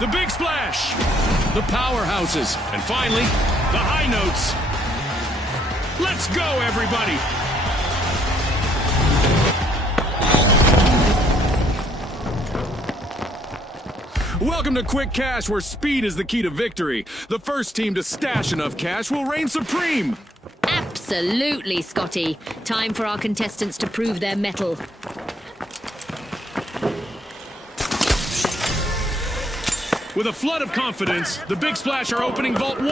the big splash, the powerhouses, and finally, the high notes. Let's go, everybody! Welcome to Quick Cash, where speed is the key to victory. The first team to stash enough cash will reign supreme. Absolutely, Scotty. Time for our contestants to prove their mettle. With a flood of confidence, the Big Splash are opening Vault 1.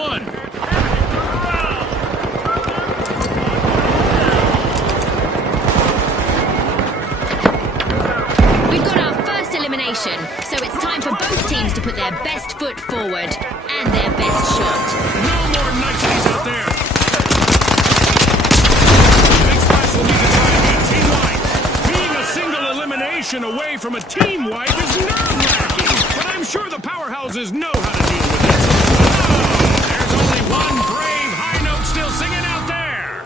We've got our first elimination, so it's time for both teams to put their best foot forward and their best shot. No more niceties out there. The Big Splash will need to try again team-wide. Being a single elimination away from a team wipe is nerve-wracking, but I'm sure the powerhouses know how to deal with it. Oh, there's only one brave high note still singing out there.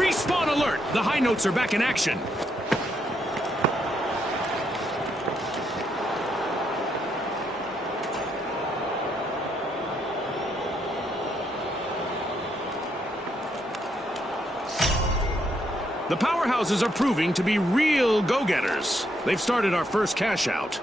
Respawn alert! The high notes are back in action. The powerhouses are proving to be real go-getters. They've started our first cash out.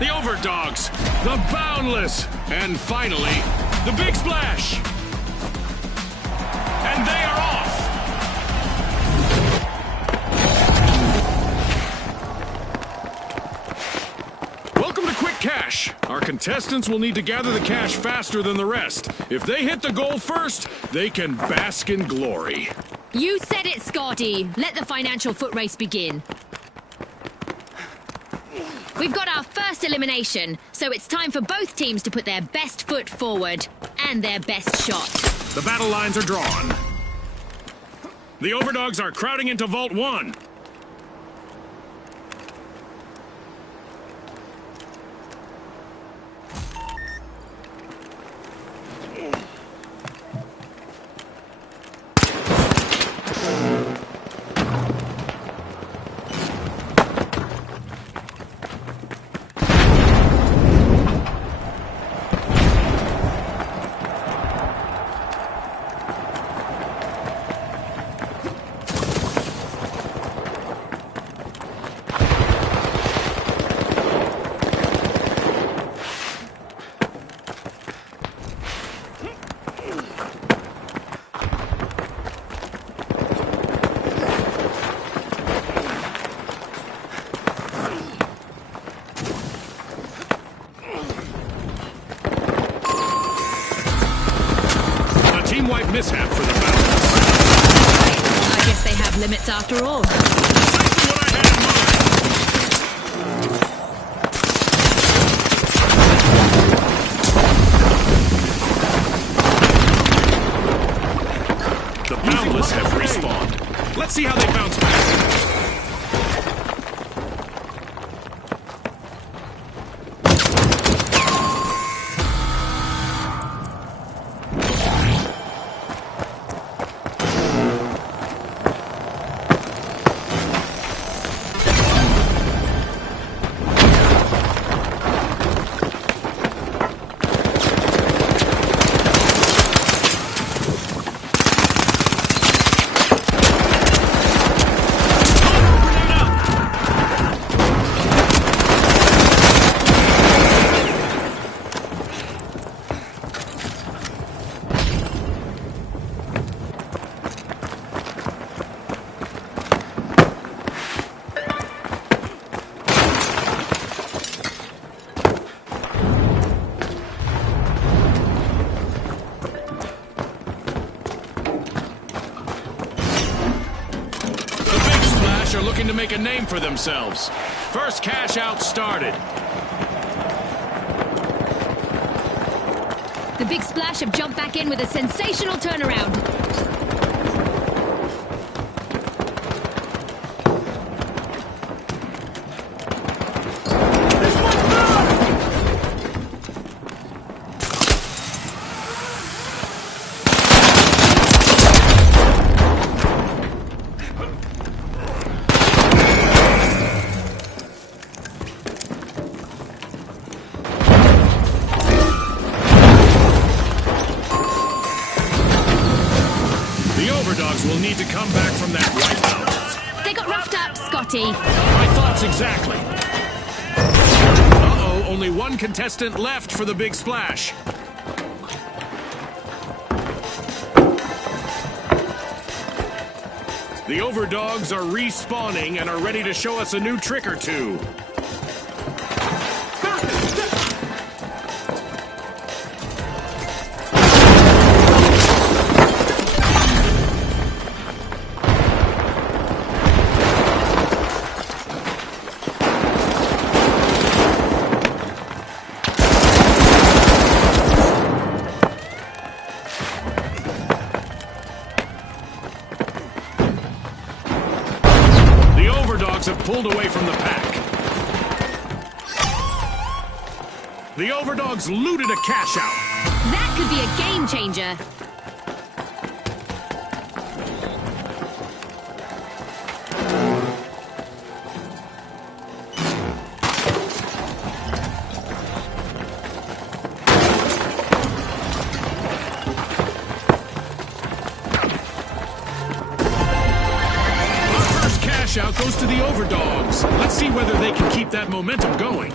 The Overdogs, the Boundless, and finally, the Big Splash. And they are off. Welcome to Quick Cash. Our contestants will need to gather the cash faster than the rest. If they hit the goal first, they can bask in glory. You said it, Scotty. Let the financial foot race begin. We've got our first elimination, so it's time for both teams to put their best foot forward and their best shot. The battle lines are drawn. The Overdogs are crowding into Vault 1. team wipe mishap for the Boundless. I guess they have limits after all. Precisely what I had in mind. The Boundless have respawned. Let's see how they bounce back. Are looking to make a name for themselves. First cash out started. The Big Splash have jumped back in with a sensational turnaround. Overdogs will need to come back from that wipeout. They got roughed up, Scotty. My thoughts exactly. Uh-oh, only one contestant left for the Big Splash. The Overdogs are respawning and are ready to show us a new trick or two. Have pulled away from the pack. The Overdogs looted a cash out. That could be a game changer. Out goes to the Overdogs. Let's see whether they can keep that momentum going.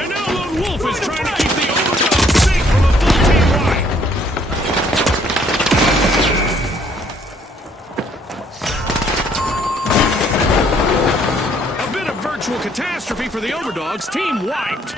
And now Lone Wolf is trying to keep the Overdogs safe from a full team wipe. A bit of virtual catastrophe for the Overdogs. Team wiped.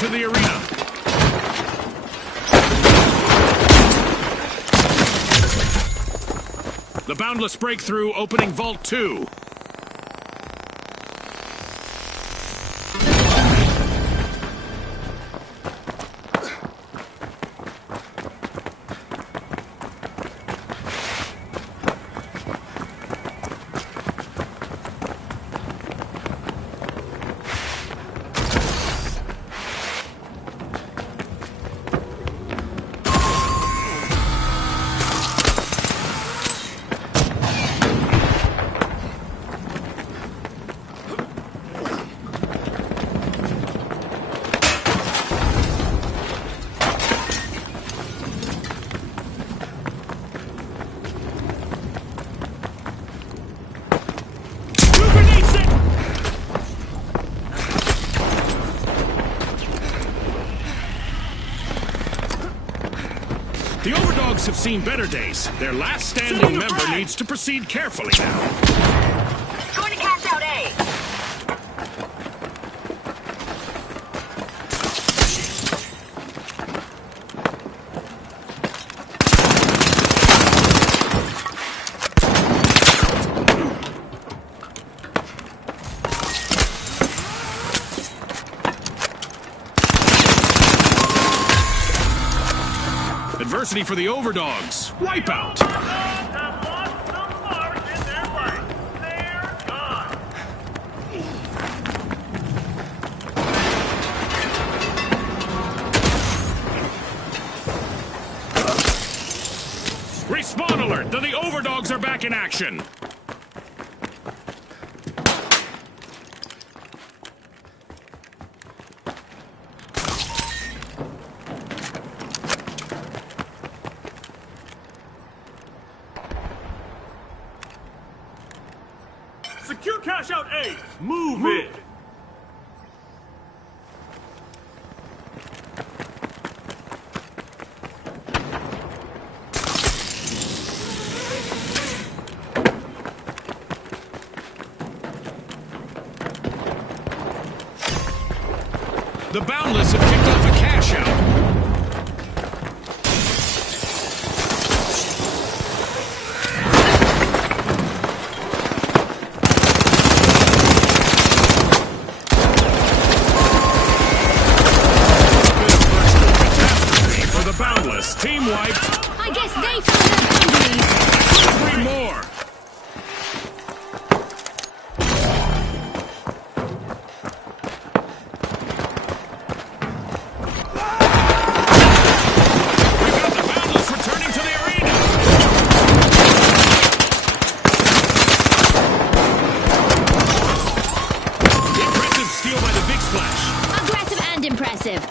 To the arena. The Boundless breakthrough opening Vault 2. The Overdogs have seen better days. Their last standing Setting a member frag. needs to proceed carefully now. Going to cast out A. Adversity for the Overdogs. Wipeout. Have lost some mark in their life. They're gone. Respawn alert! The Overdogs are back in action! Secure cash out A. Move it. The Boundless have kicked off a cash out. For the Boundless, team wiped. I guess they found their boundaries. Three more. We've got the Boundless returning to the arena. Impressive steal by the Big Splash. Aggressive and impressive.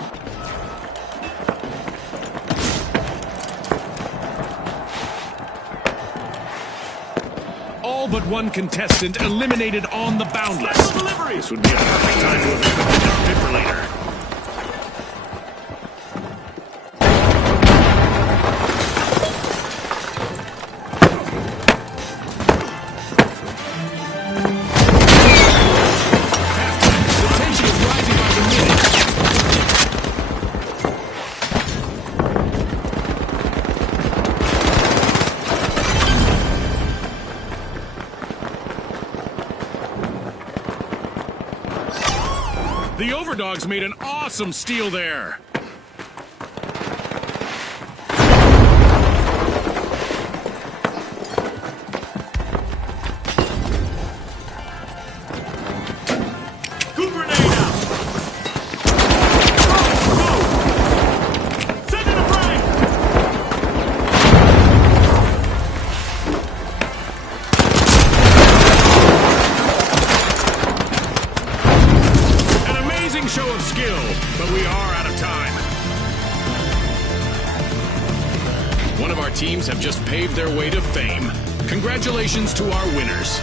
All but one contestant eliminated on the Boundless. Special delivery. This would be a perfect time to equip the defibrillator. The tension is rising by the minute. The Overdogs made an awesome steal there. Good grenade out. Send in a frag. An amazing show of skill, but we are out of time. One of our teams have just paved their way to fame. Congratulations to our winners.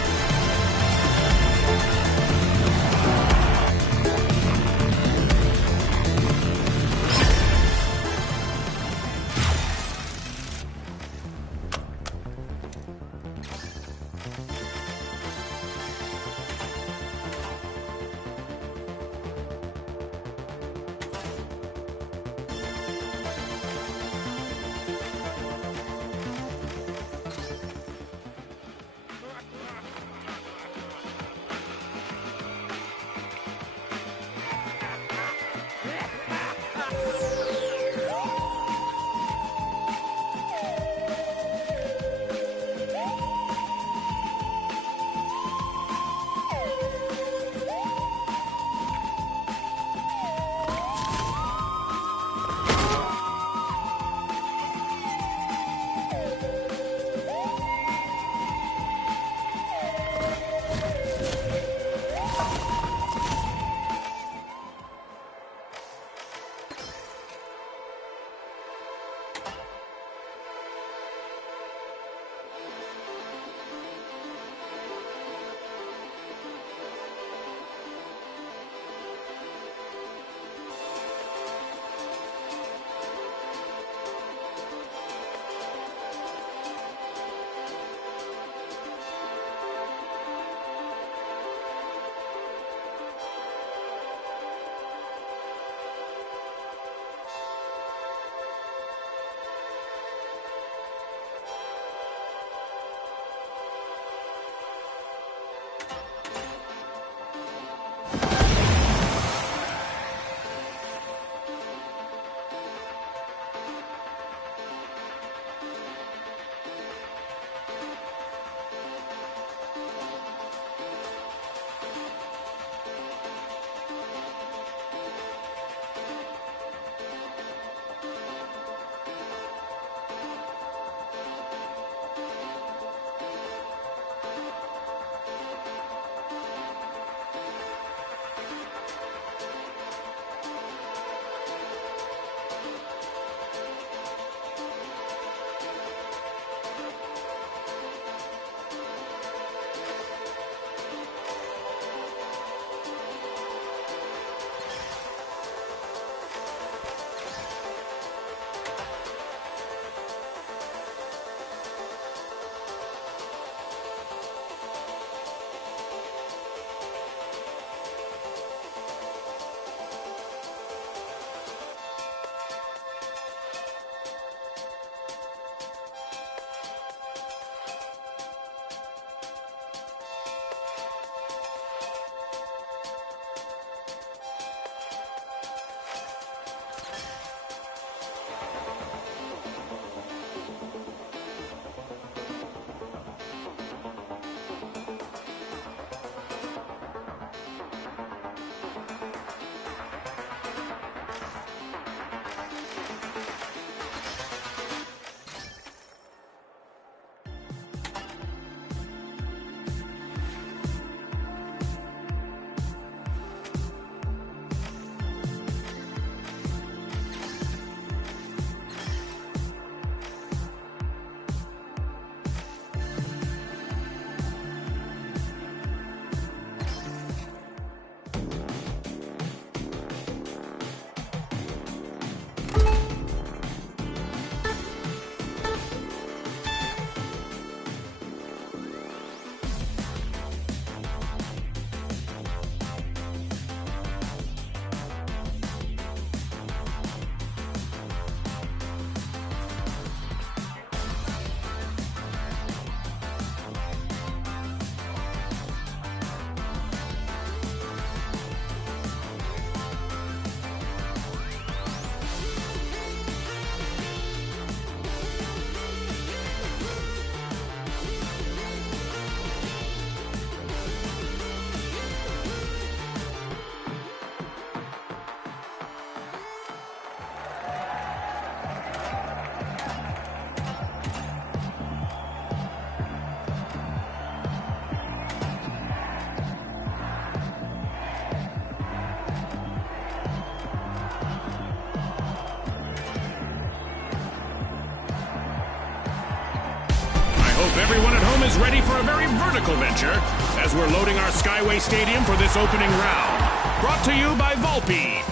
everyone at home is ready for a very vertical venture as we're loading our Skyway Stadium for this opening round. Brought to you by Volpe.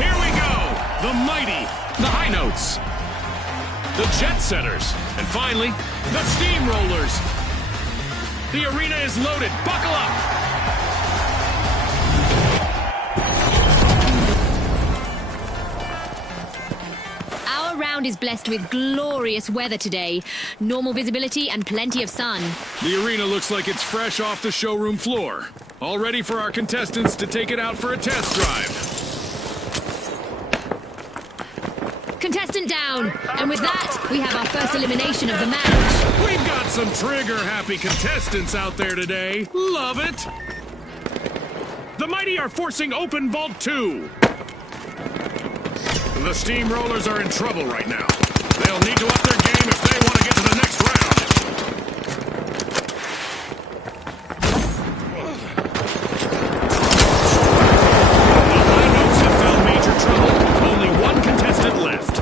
Here we go. The mighty, the High Notes, the Jet Setters, and finally, the Steamrollers. The arena is loaded. Buckle up. Our round is blessed with glorious weather today. Normal visibility and plenty of sun. The arena looks like it's fresh off the showroom floor. All ready for our contestants to take it out for a test drive. Contestant down. And with that, we have our first elimination of the match. We've got some trigger-happy contestants out there today. Love it. The mighty are forcing open Vault 2. The Steamrollers are in trouble right now. They'll need to up their game if they want to get to the next round. The High Notes have found major trouble. Only one contestant left.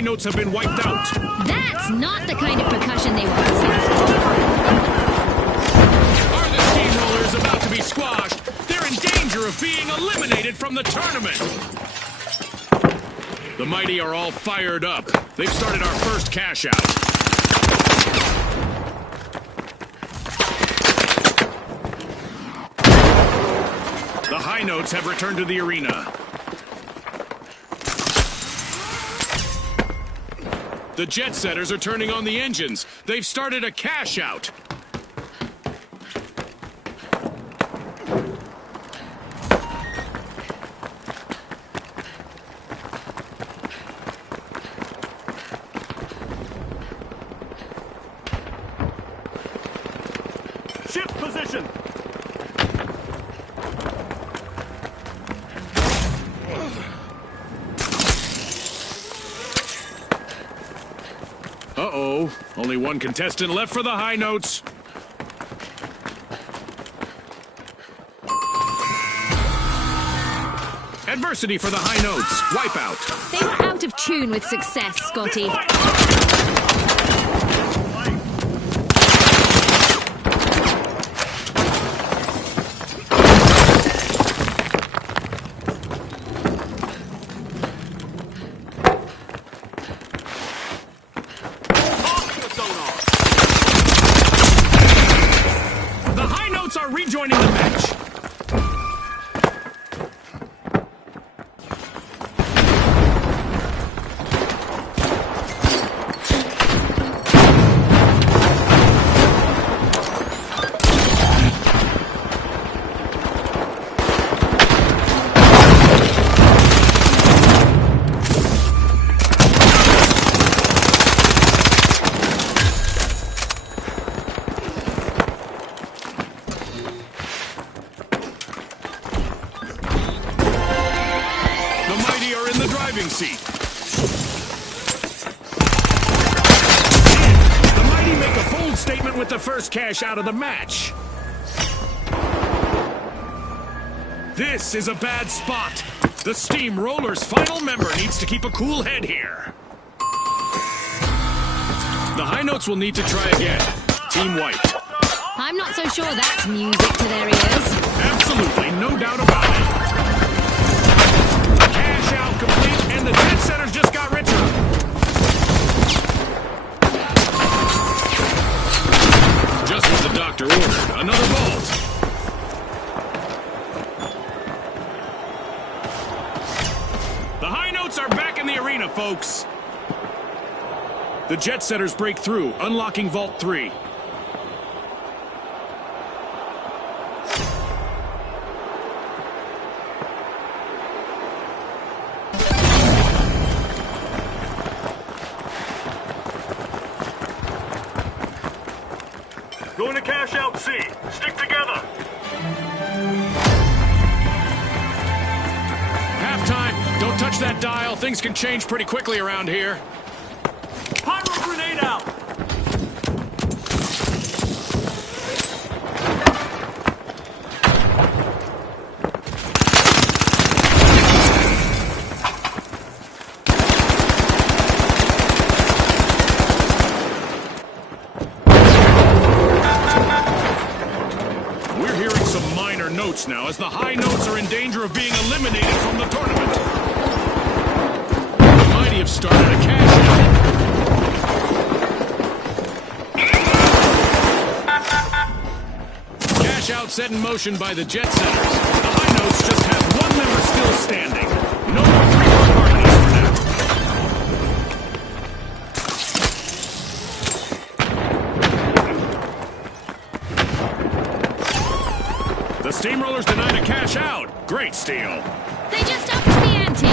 Notes have been wiped out. That's not the kind of percussion they were hoping for. Are the Steamrollers about to be squashed? They're in danger of being eliminated from the tournament. The mighty are all fired up. They've started our first cash out. The High Notes have returned to the arena. The Jet Setters are turning on the engines. They've started a cash out. Shift position. Uh-oh. Only one contestant left for the High Notes. Adversity for the High Notes. Wipeout. They were out of tune with success, Scotty. Are rejoining the match. Seat. The mighty make a bold statement with the first cash out of the match. This is a bad spot. The Steamrollers' final member needs to keep a cool head here. The High Notes will need to try again. Team White. I'm not so sure that's music to their ears. Absolutely, no doubt about it. Cash out complete, and the Jet Setters just got richer. Just what the doctor ordered. Another vault. The High Notes are back in the arena, folks. The Jet Setters break through, unlocking Vault 3. Going to cash out C. Stick together. Halftime. Don't touch that dial. Things can change pretty quickly around here. Pyro grenade out! We're hearing some minor notes now, as the high notes are in danger of being eliminated from the tournament. The Mighty have started a cash out. Cash out set in motion by the Jet Setters. The high notes just have one member still standing. No more three-part parties for now. The Steamrollers denied a cash out. Great steal. They just upped the ante.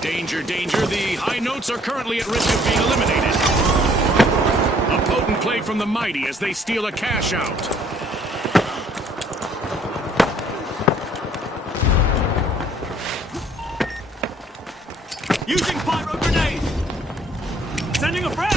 Danger, danger. The high notes are currently at risk of being eliminated. A potent play from the Mighty as they steal a cash out. Using pyro grenade! Sending a frag!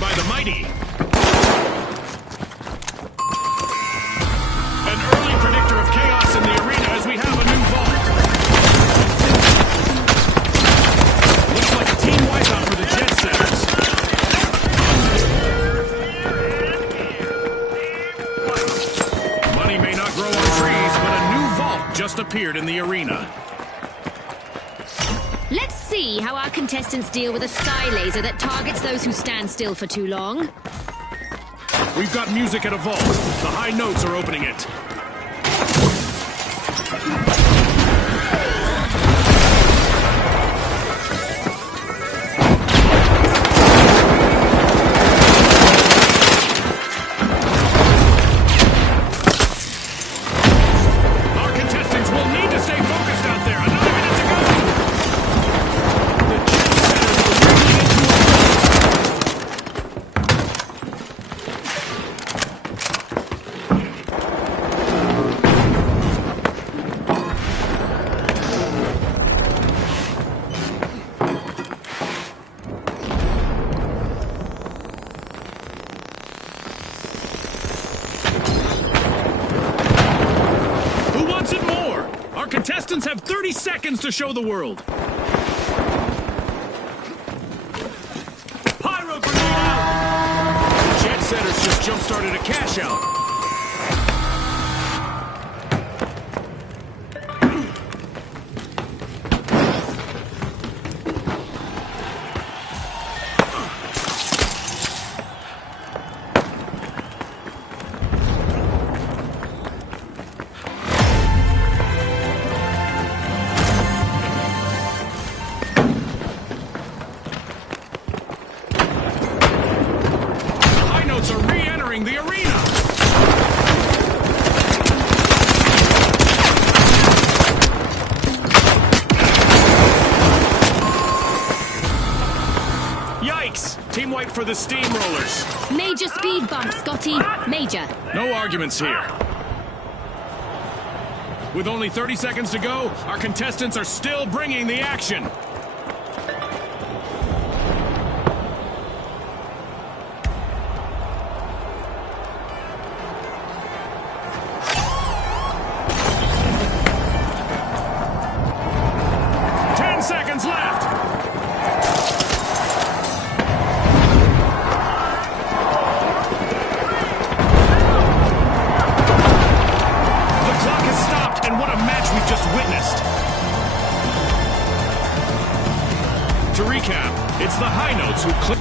By the Mighty. An early predictor of chaos in the arena as we have a new vault. Looks like a team wipeout for the Jet Setters. Money may not grow on trees, but a new vault just appeared in the arena. Let's see how our contestants deal with a sky laser that targets those who stand still for too long. We've got music at a vault. The high notes are opening it. Our contestants will need to stay focused out there. Another minute to go. The Jet Setters are really into a Who wants it more? Our contestants have 30 seconds to show the world. Pyro grenade out! The Jet Setters just jump-started a cash out. Are re-entering the arena. Yikes! Team wipe for the Steamrollers. Major speed bump, Scotty. Major. No arguments here. With only 30 seconds to go, our contestants are still bringing the action. To recap, it's the high notes who click.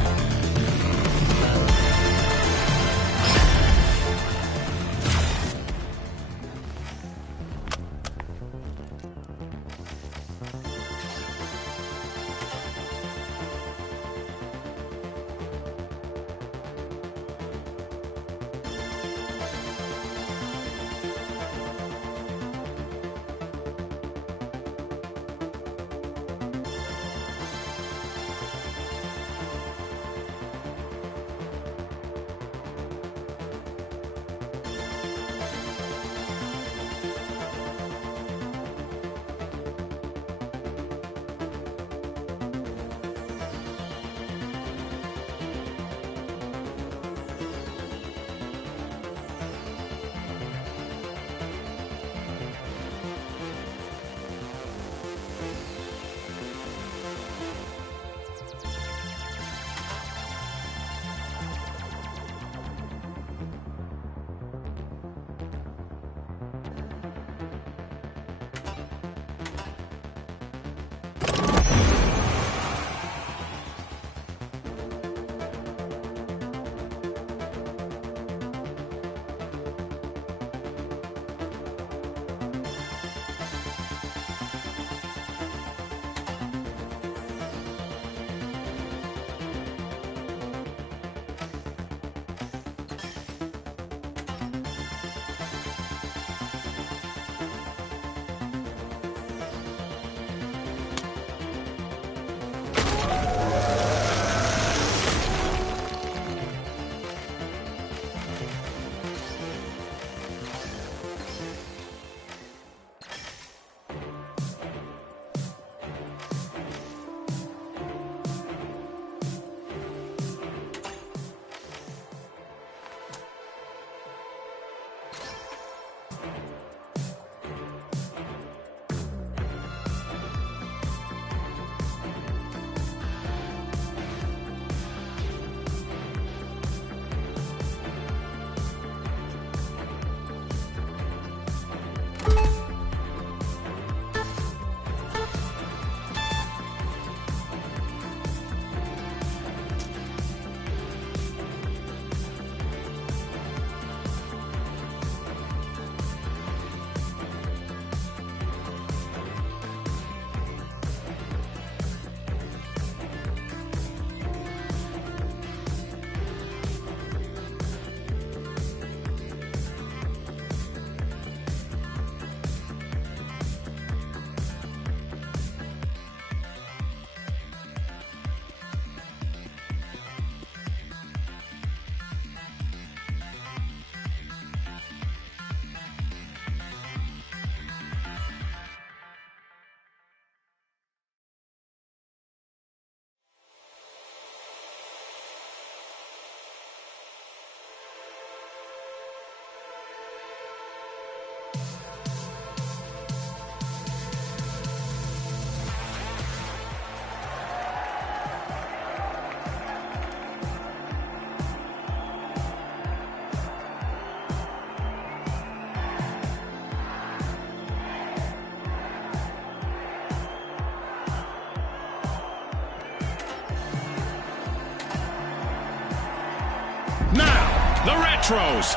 Now, the Retros,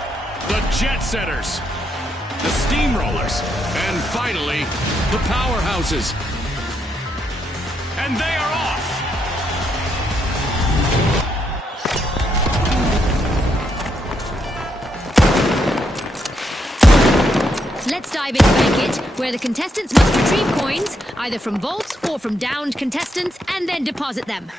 the Jet Setters, the Steamrollers, and finally, the Powerhouses. And they are off! Let's dive into Bank It, where the contestants must retrieve coins, either from vaults or from downed contestants, and then deposit them.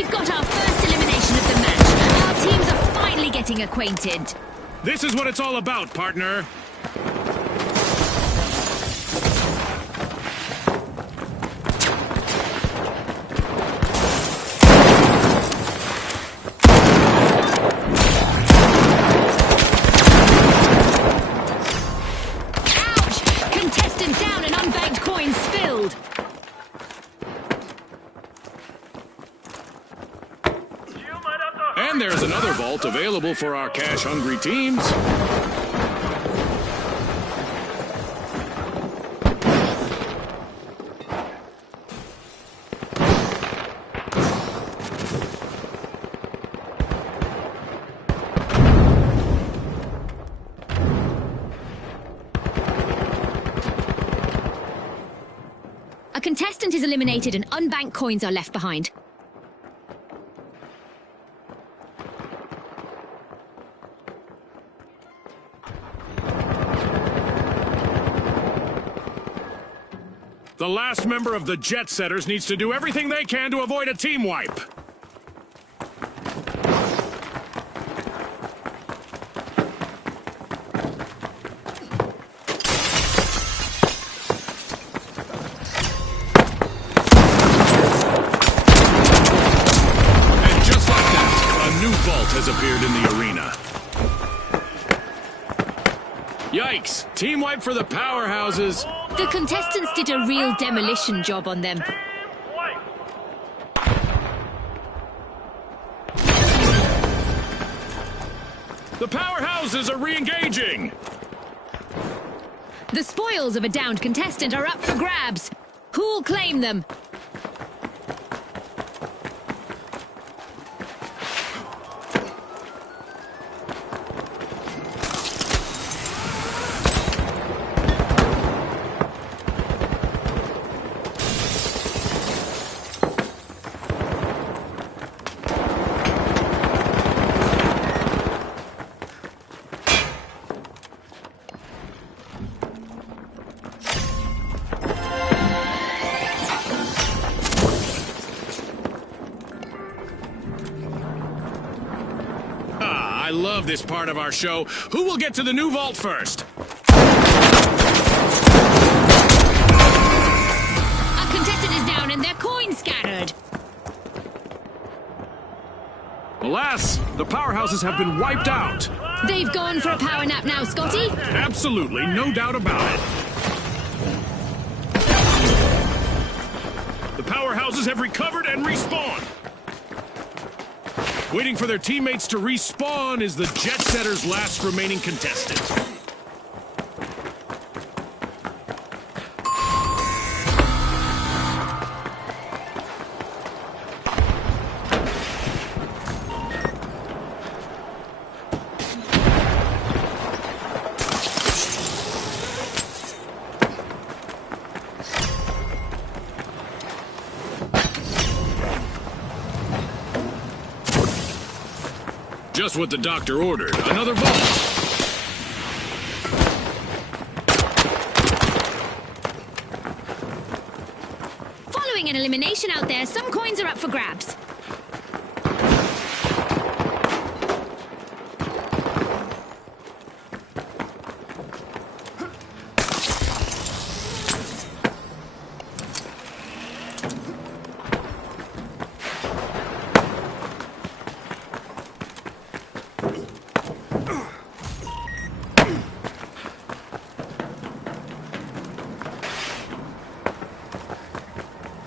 We've got our first elimination of the match. Our teams are finally getting acquainted. This is what it's all about, partner. Ouch! Contestant down and unbanked coins spilled. You might have to And there's another vault available for our cash-hungry teams. A contestant is eliminated and unbanked coins are left behind. The last member of the Jet Setters needs to do everything they can to avoid a team wipe. And just like that, a new vault has appeared in the arena. Yikes! Team wipe for the powerhouses. The contestants did a real demolition job on them. wipe. The powerhouses are re-engaging. The spoils of a downed contestant are up for grabs. Who'll claim them? I love this part of our show. Who will get to the new vault first? A contestant is down and their coins scattered. Alas, the powerhouses have been wiped out. They've gone for a power nap now, Scotty. Absolutely, no doubt about it. The powerhouses have recovered and respawned. Waiting for their teammates to respawn is the Jet Setters' last remaining contestant. Just what the doctor ordered. Another vault. Following an elimination out there, some coins are up for grabs.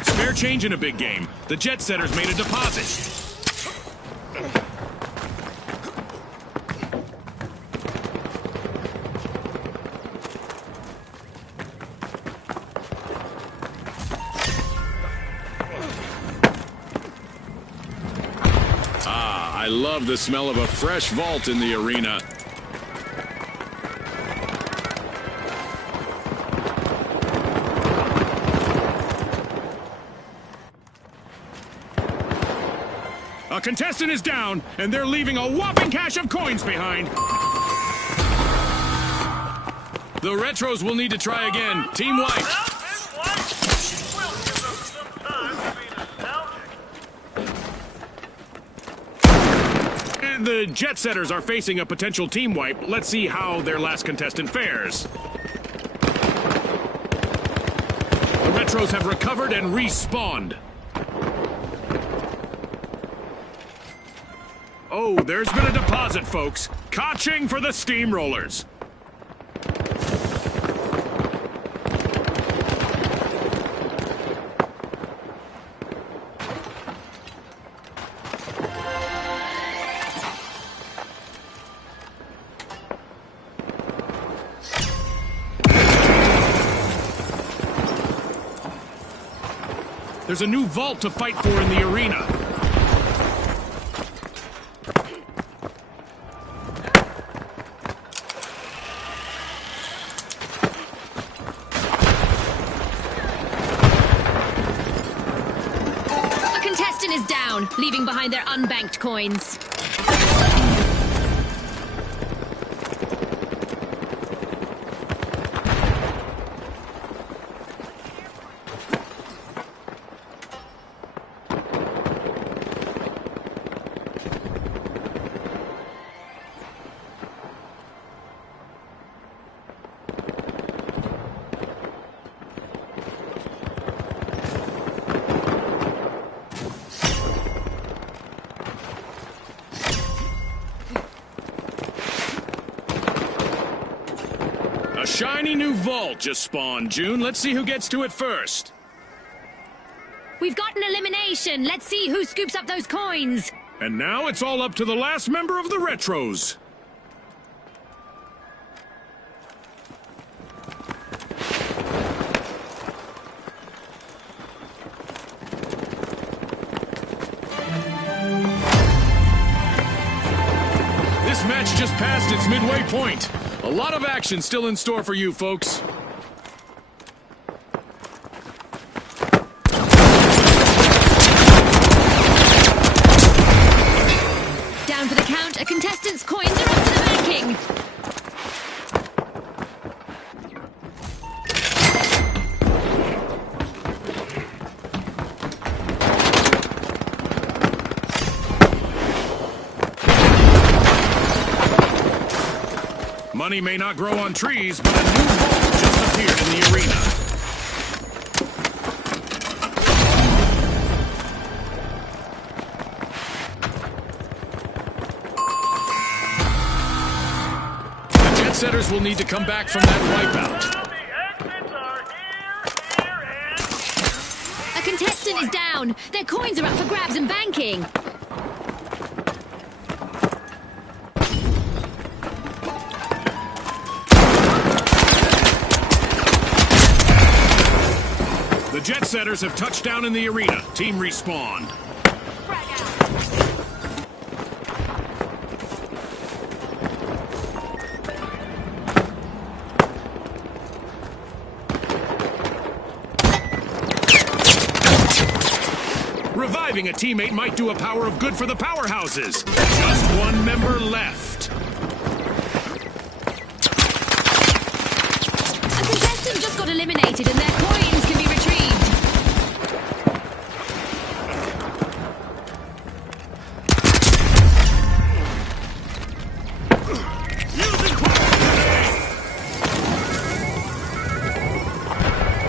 Spare change in a big game. The Jet Setters made a deposit. I love the smell of a fresh vault in the arena. A contestant is down, and they're leaving a whopping cache of coins behind. The Retros will need to try again. Team wipe. We'll give them some time to be nostalgic. The Jet Setters are facing a potential team wipe. Let's see how their last contestant fares. The Retros have recovered and respawned. Oh, there's been a deposit, folks. Ka-ching for the Steamrollers. There's a new vault to fight for in the arena. A contestant is down, leaving behind their unbanked coins. A shiny new vault just spawned, June. Let's see who gets to it first. We've got an elimination. Let's see who scoops up those coins. And now it's all up to the last member of the Retros. This match just passed its midway point. A lot of action still in store for you, folks. Down for the count, a contestant's coins are up to the banking. Money may not grow on trees, but a new vault just appeared in the arena. The Jet Setters will need to come back from that wipeout. The exits are here, and A contestant is down. Their coins are up for grabs and banking. The Jet Setters have touched down in the arena. Team respawned. Reviving a teammate might do a power of good for the powerhouses. Just one member left. A contestant just got eliminated and their coins can be retrieved.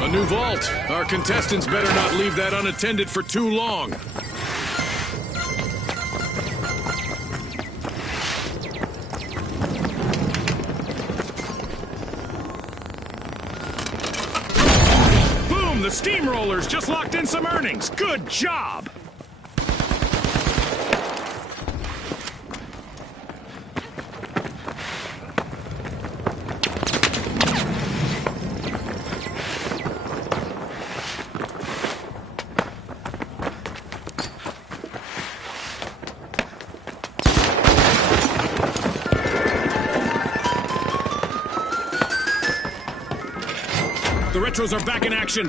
A new vault. Our contestants better not leave that unattended for too long. Boom! The Steamrollers just locked in some earnings. Good job! The Retros are back in action.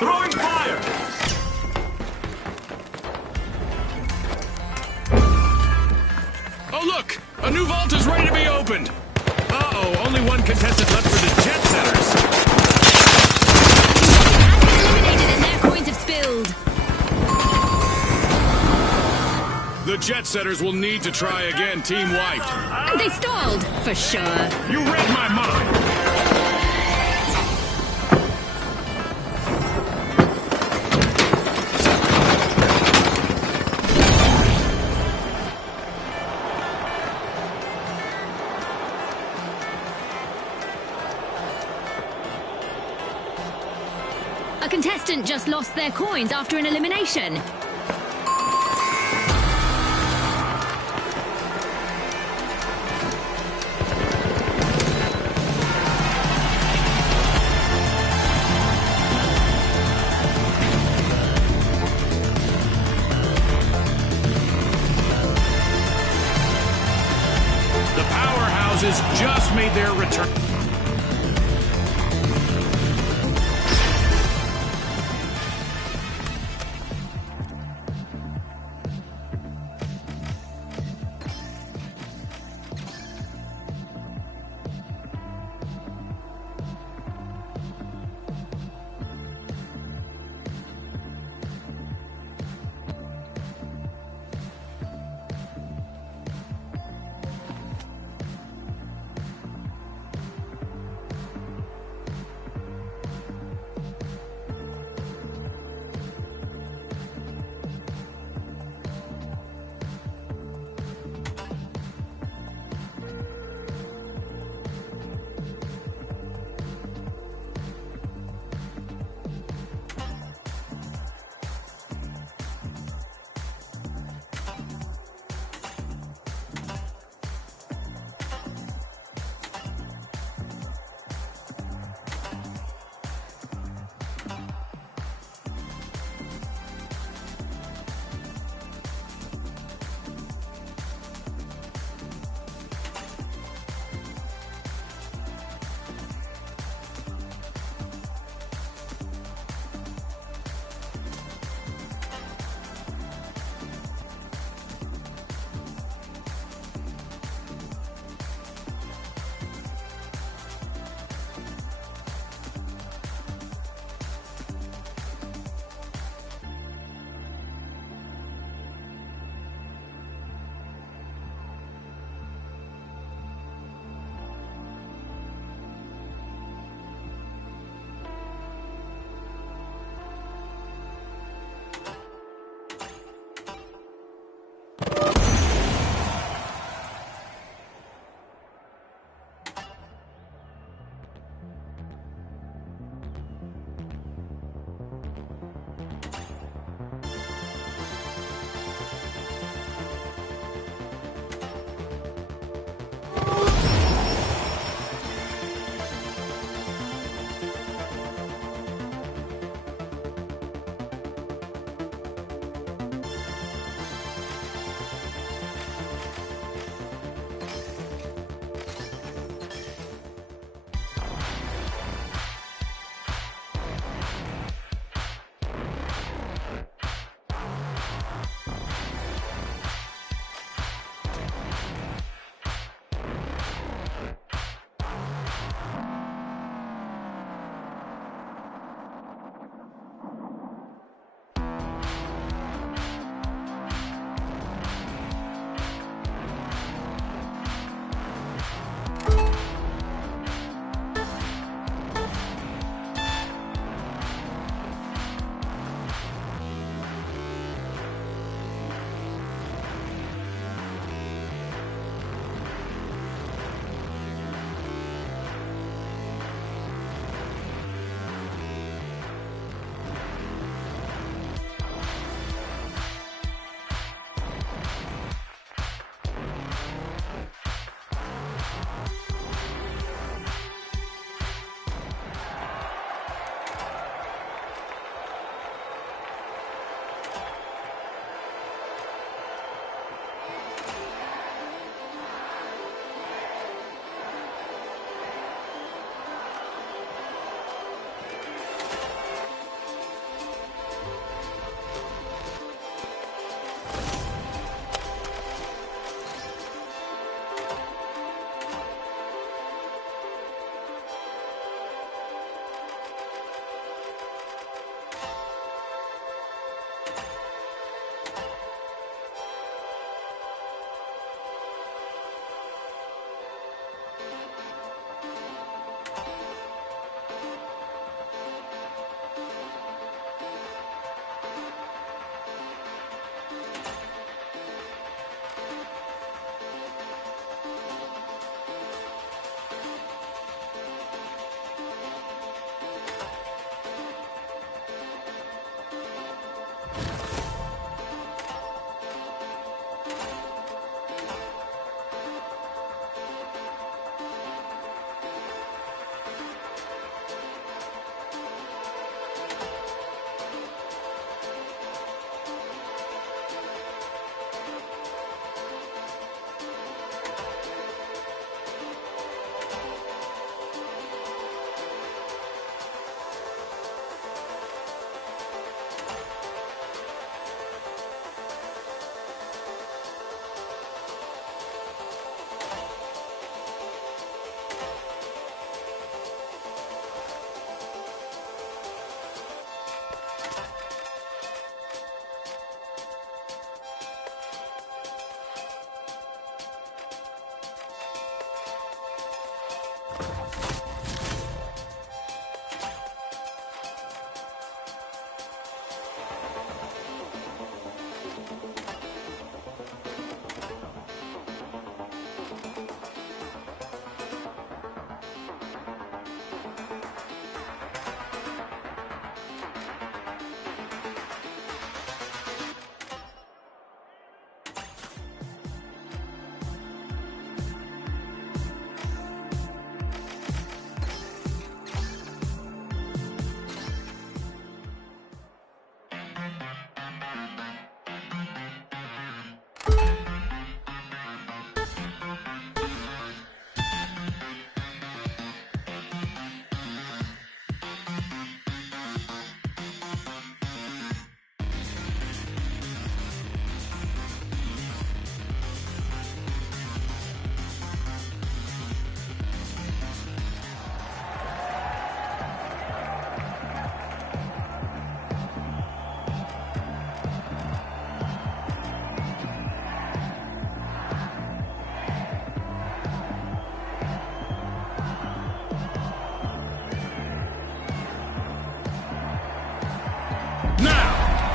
Throwing fire! Oh, look! A new vault is ready to be opened! Uh-oh, only one contestant left for the Jet Setters. Has been eliminated and their coins have spilled. The jet setters will need to try again, team white. They stalled, for sure. You read my mind. A contestant just lost their coins after an elimination. The powerhouses just made their return.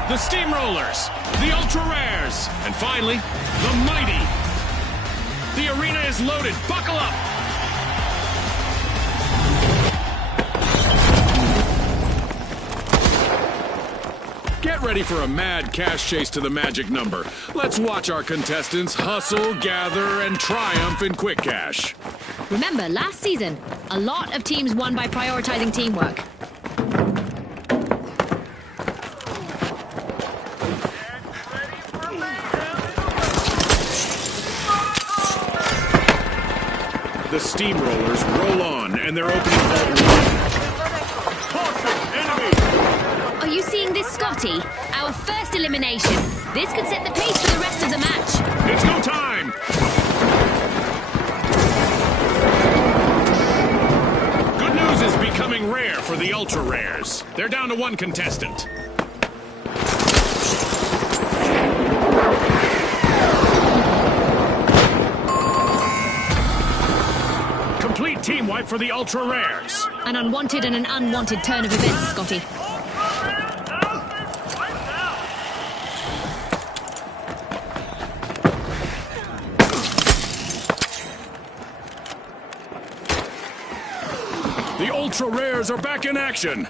the Steamrollers, the Ultra Rares, and finally, the Mighty. The arena is loaded. Buckle up. Get ready for a mad cash chase to the magic number. Let's watch our contestants hustle, gather, and triumph in quick cash. Remember, last season, a lot of teams won by prioritizing teamwork. The Steamrollers roll on, and they're opening vault one. Are you seeing this, Scotty? Our first elimination. This could set the pace for the rest of the match. It's go time! Good news is becoming rare for the Ultra Rares. They're down to one contestant. Complete team wipe for the Ultra Rares. An unwanted and an unwanted turn of events, Scotty. The Ultra Rares are back in action.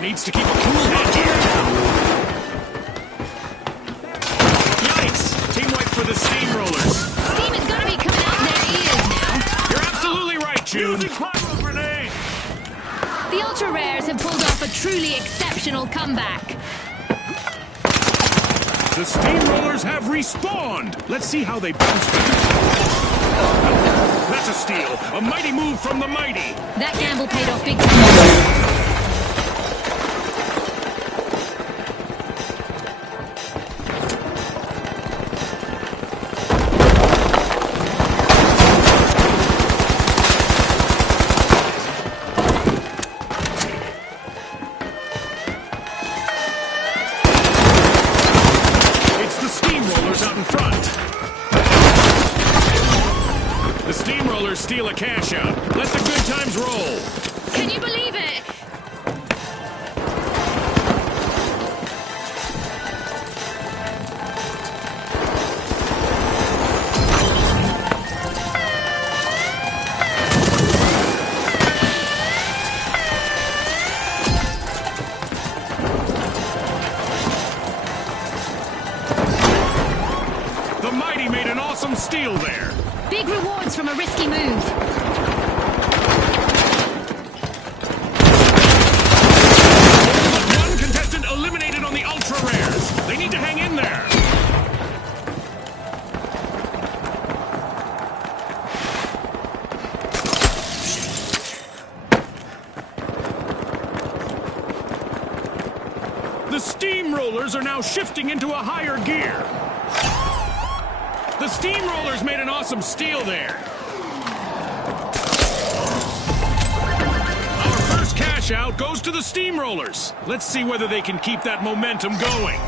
Needs to keep a cool head here. Yikes! Team wipe for the Steamrollers. Steam is gonna be coming out their ears now. You're absolutely right, June. Using pyro grenade. The Ultra Rares have pulled off a truly exceptional comeback. The Steamrollers have respawned. Let's see how they bounce back. That's a steal. A mighty move from the Mighty. That gamble paid off big time. Out in front. The Steamrollers steal a cash out. Let the good times roll. Can you believe it? Awesome steal there. Big rewards from a risky move. One contestant eliminated on the Ultra Rares. They need to hang in there. The Steamrollers are now shifting into a higher gear. The Steamrollers made an awesome steal there. Our first cash out goes to the Steamrollers. Let's see whether they can keep that momentum going.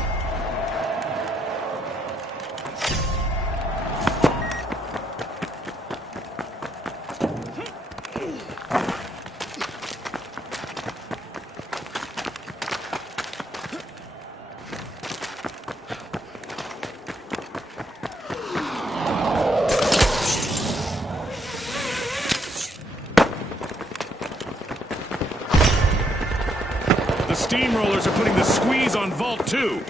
The steamrollers are putting the squeeze on Vault 2.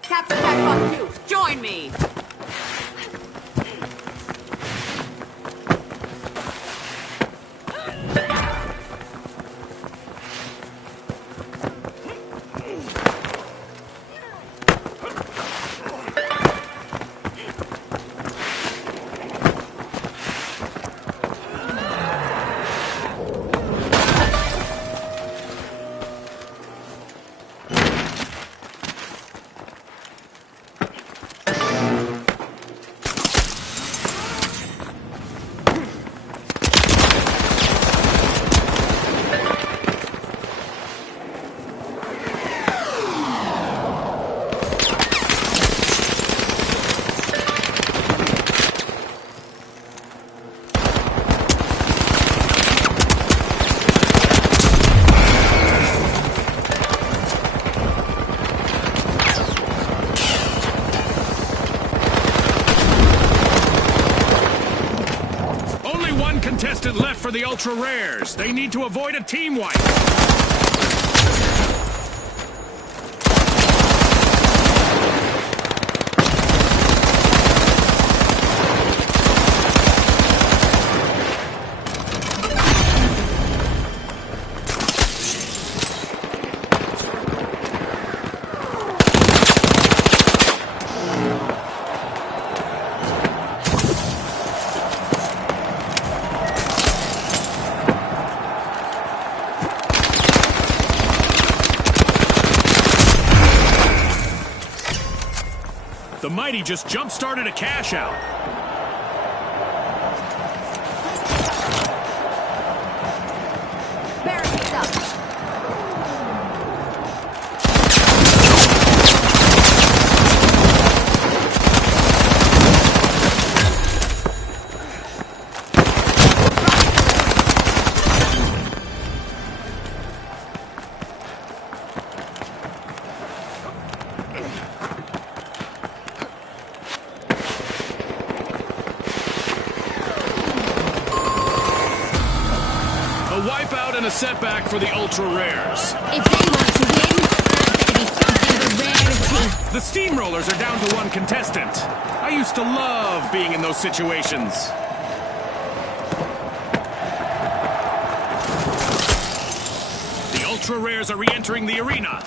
Captain Jackpot 2, join me! Contestant left for the Ultra Rares. They need to avoid a team wipe. The Mighty just jump-started a cash-out. Barricades up! A wipeout and a setback for the Ultra Rares. If they want to win, that better be something of a rarity. The Steamrollers are down to one contestant. I used to love being in those situations. The Ultra Rares are re-entering the arena.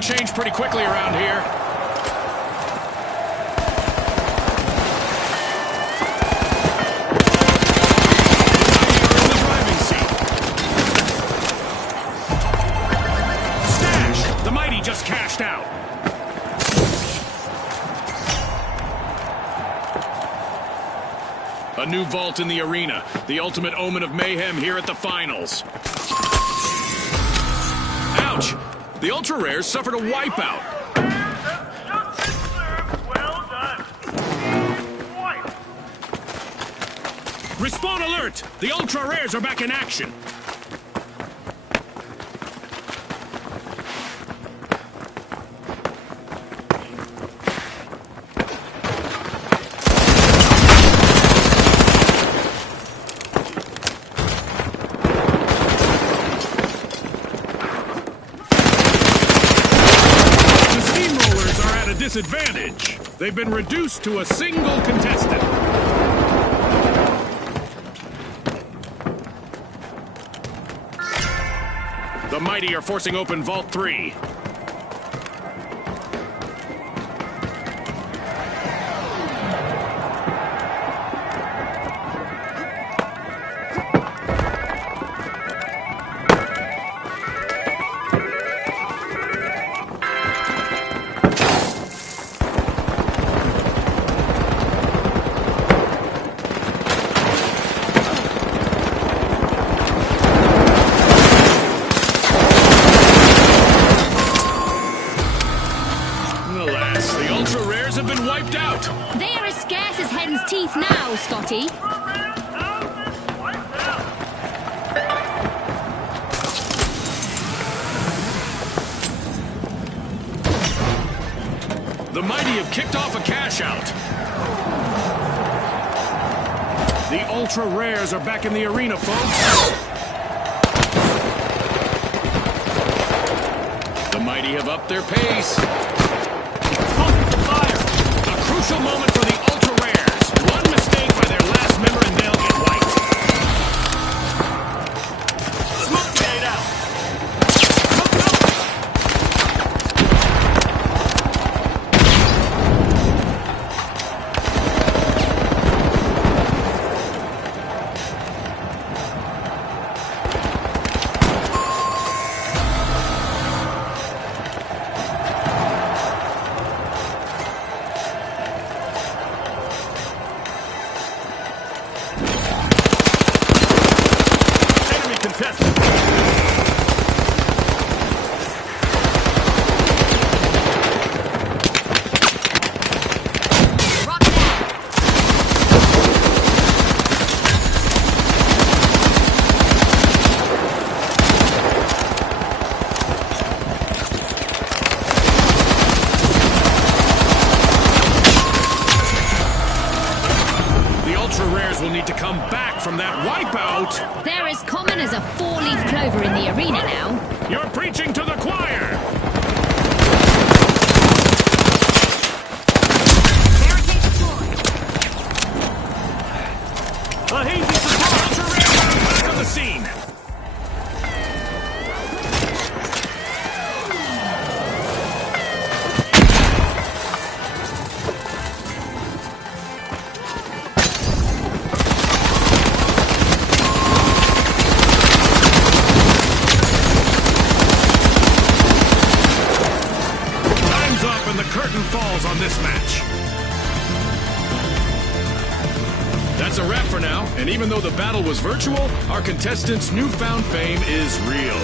Change pretty quickly around here. You're in the driving seat. Stash! The Mighty just cashed out. A new vault in the arena. The ultimate omen of mayhem here at the finals. Ouch! The Ultra Rares suffered a wipeout. Justice served. Well done. Wipe. Respawn alert! The Ultra Rares are back in action. disadvantage. They've been reduced to a single contestant. The Mighty are forcing open Vault 3. Alas, the ultra rares have been wiped out. They are as scarce as hen's teeth now, Scotty. The Mighty have kicked off a cash out. The ultra rares are back in the arena, folks. The Mighty have upped their pace. Fire! A crucial moment for the ultra rares. One mistake by their last member and they'll get wiped. Smoke grenade out. Enemy contestant. Rocket out. The ultra rares will need to come back from that wipeout. They're as common as a four-leaf clover in the arena now. You're preaching to the choir. Barricade deployed. A hazy surprise. Ultra rares are back on the scene. Time's up and the curtain falls on this match. That's a wrap for now, and even though the battle was virtual, our contestants' newfound fame is real.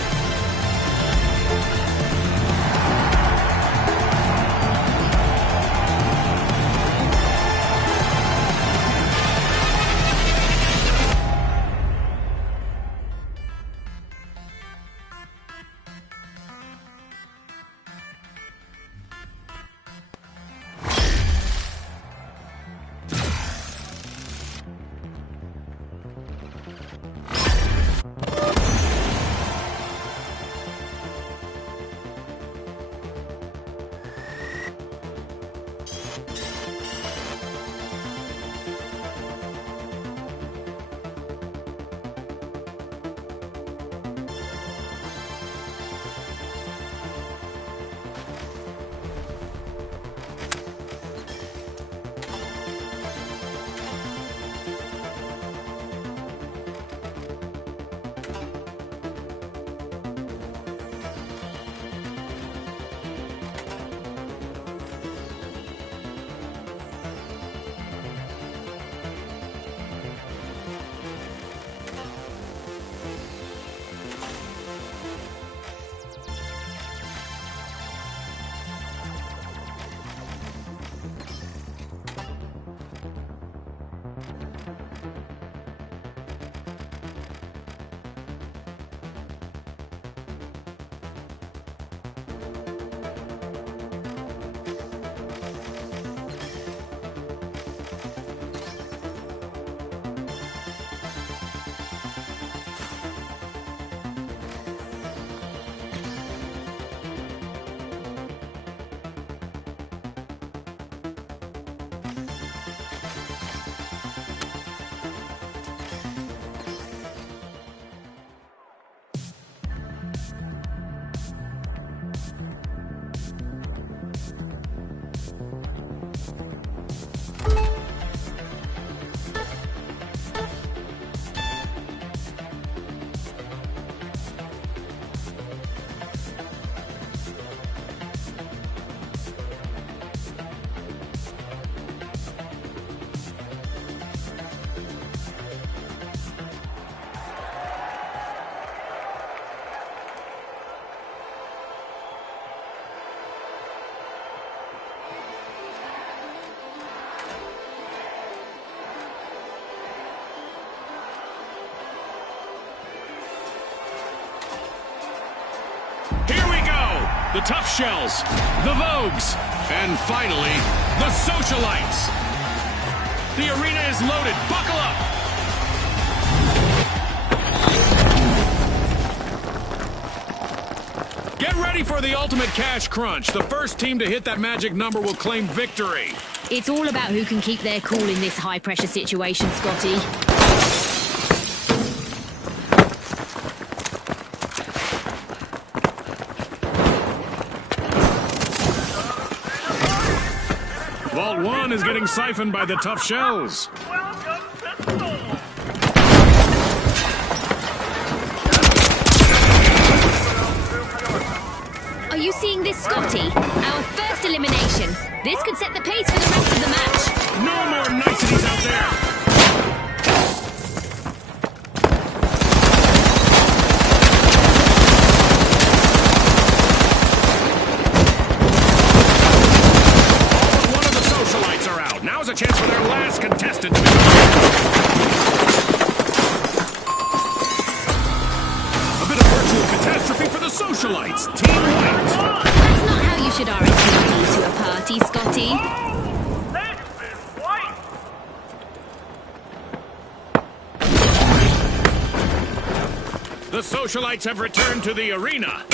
the Tough Shells, the Vogues, and finally, the Socialites. The arena is loaded. Buckle up. Get ready for the ultimate cash crunch. The first team to hit that magic number will claim victory. It's all about who can keep their cool in this high-pressure situation, Scotty. Vault 1 is getting siphoned by the Tough Shells. Welcome to Seoul. Are you seeing this, Scotty? Our first elimination. This could set the pace for the rest of the match. No more niceties out there. All but one of the Socialites are out. Now's a chance for their last contestant to be a bit of virtual catastrophe for the Socialites. Team White. That's not how you should RSVP to a party, Scotty. This is White. The Socialites have returned to the arena.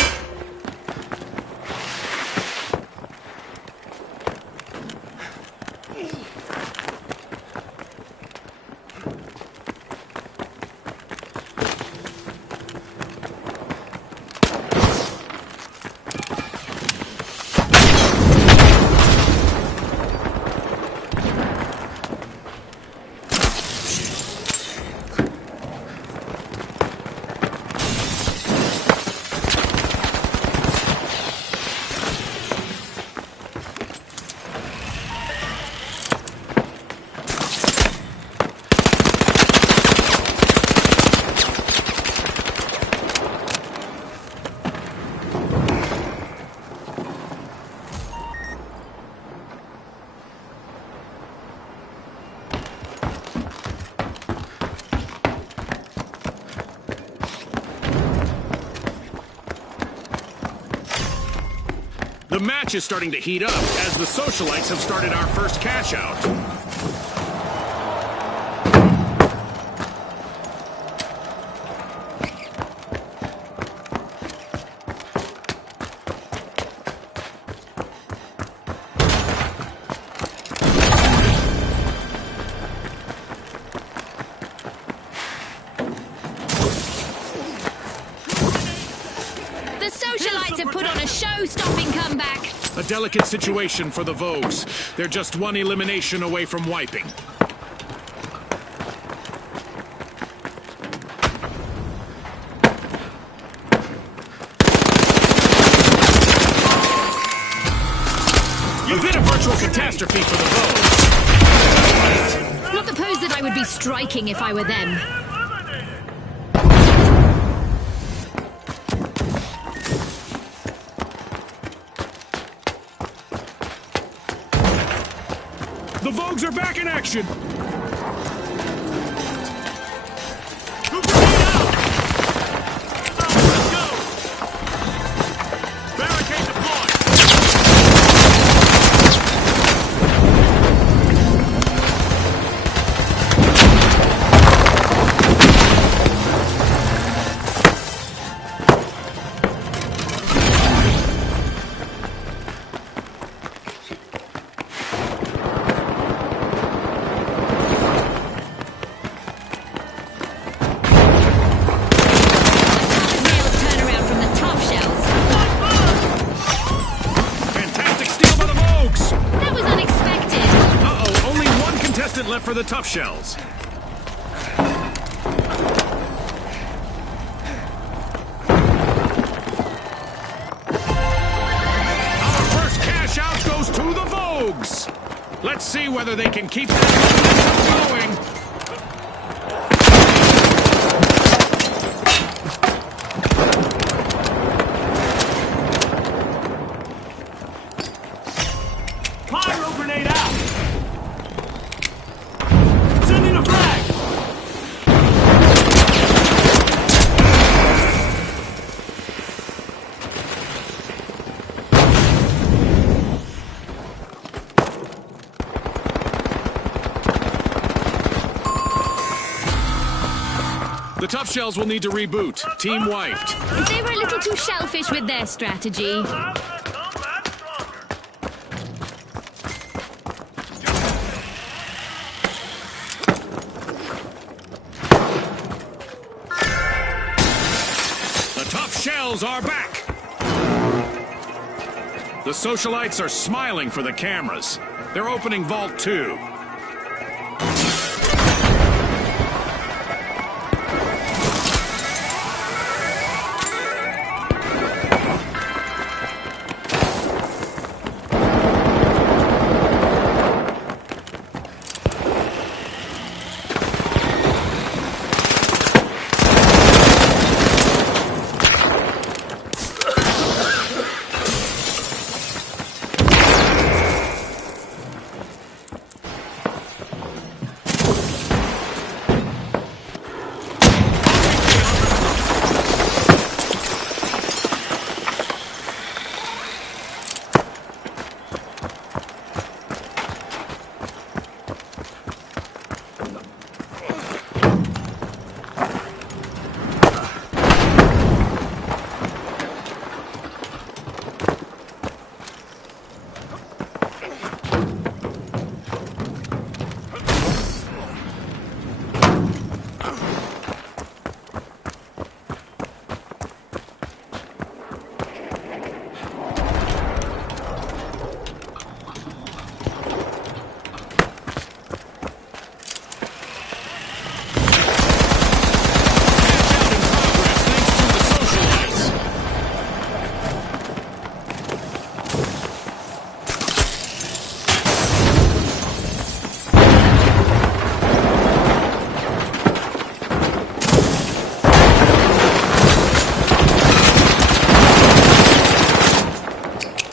The match is starting to heat up as the Socialites have started our first cash out. The Socialites have put on a show-stopping comeback. A delicate situation for the Vogues. They're just one elimination away from wiping. A bit of virtual catastrophe for the Vogues. Not the pose that I would be striking if I were them. The Vogues are back in action. Let's go. Barricade deployed. Left for the Tough Shells. Our first cash out goes to the Vogues. Let's see whether they can keep that momentum going. Pyro grenade out. Sending a frag! The Tough Shells will need to reboot. Team wiped. They were a little too shellfish with their strategy. Have to come back stronger. The Tough Shells are back. The socialites are smiling for the cameras. They're opening Vault 2.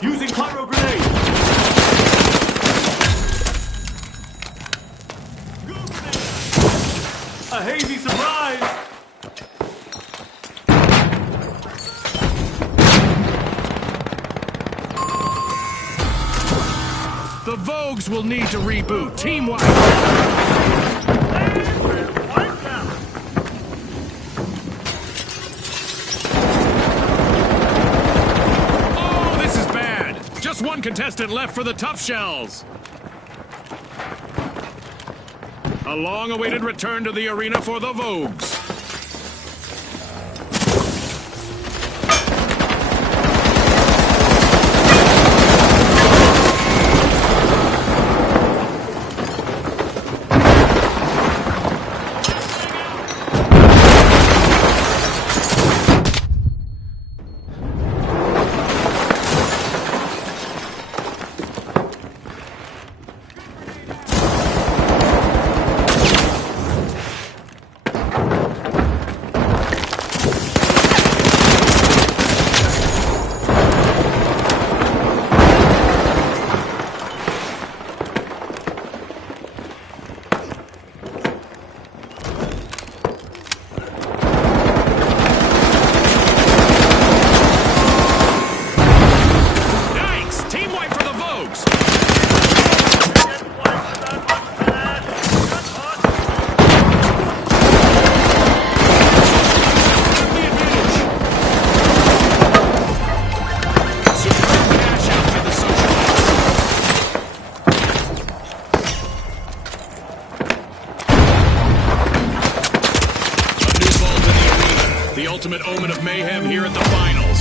Using pyro grenade! A hazy surprise! The Vogues will need to reboot. Team wiped. Wiped out. Oh, this is bad. Just one contestant left for the Tough Shells. A long-awaited return to the arena for the Vogues. ultimate omen of mayhem here at the finals.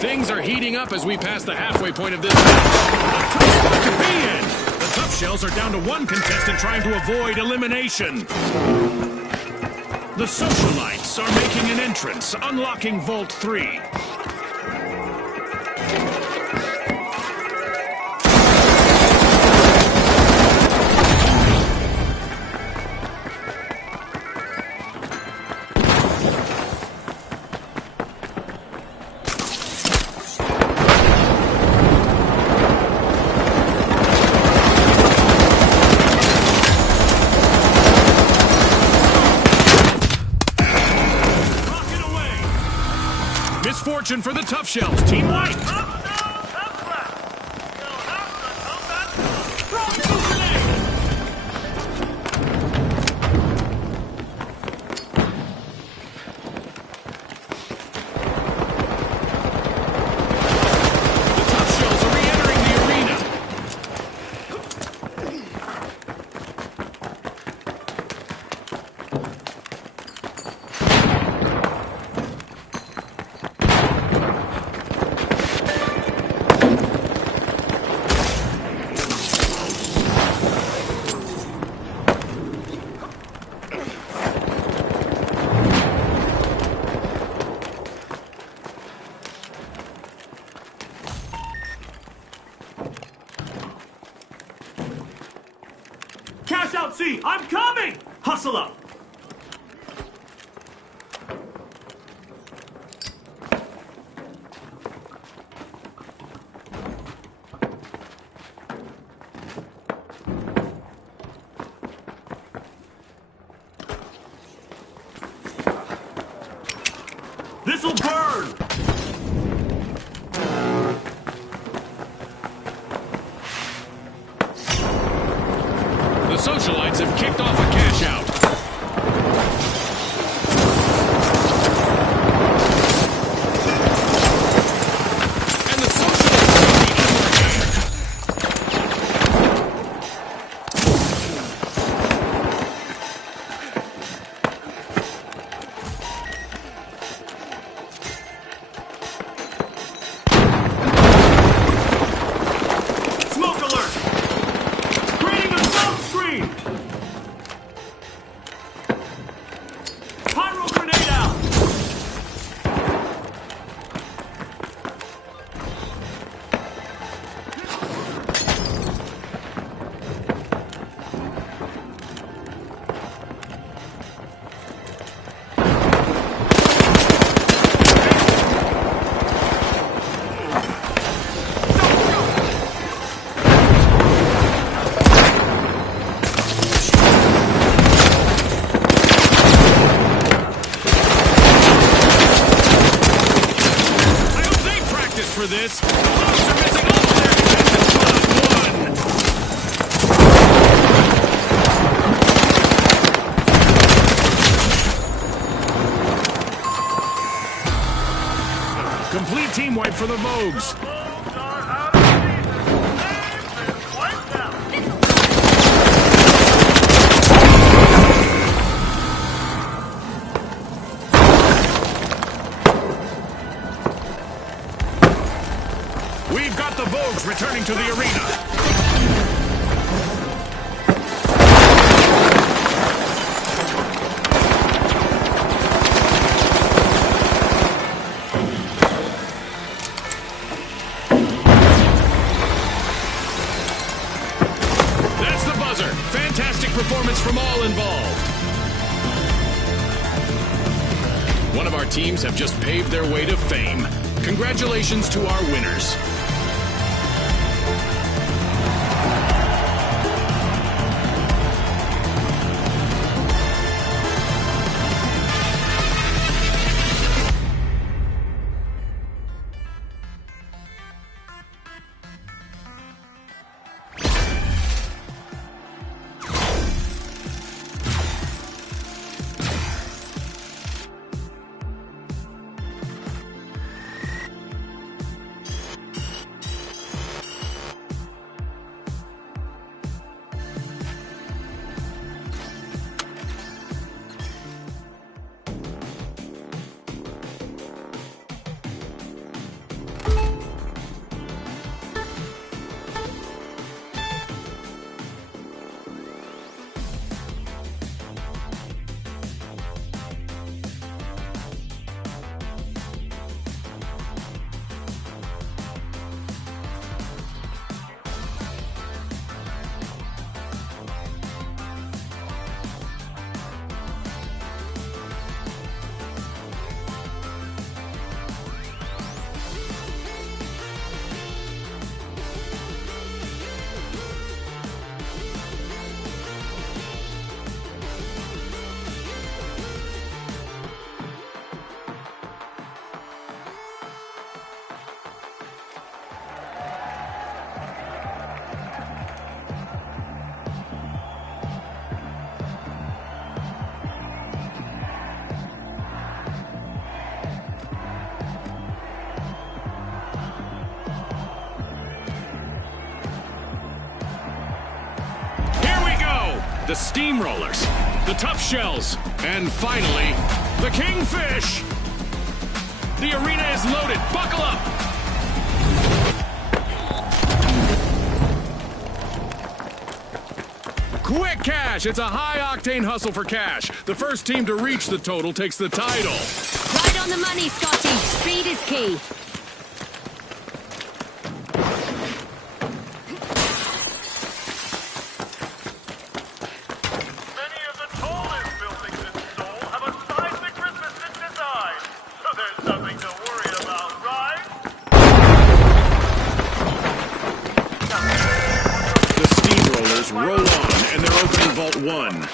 Things are heating up as we pass the halfway point of this match. A tough spot to be in! The Tough Shells are down to one contestant trying to avoid elimination. The Socialites are making an entrance, unlocking Vault 3. Misfortune for the Tough Shells. Team White. see. I'm coming! Hustle up! This'll burn! The socialites have kicked off a cash out. And the socialites will be unlucky. Smoke alert! Creating a smoke screen! Pyro grenade out! I hope they practiced for this. The Hawks are missing all their contestants but one. Complete team wipe for the Vogues. Vogues are out of season. They've been wiped out. We've got the Vogues returning to the arena. That's the buzzer. Fantastic performance from all involved. One of our teams have just paved their way to fame. Congratulations to our winners. The Steamrollers, the Tough Shells, and finally, the Kingfish! The arena is loaded. Buckle up! Quick cash! It's a high-octane hustle for cash. The first team to reach the total takes the title. Right on the money, Scotty. Speed is key. Vault 1.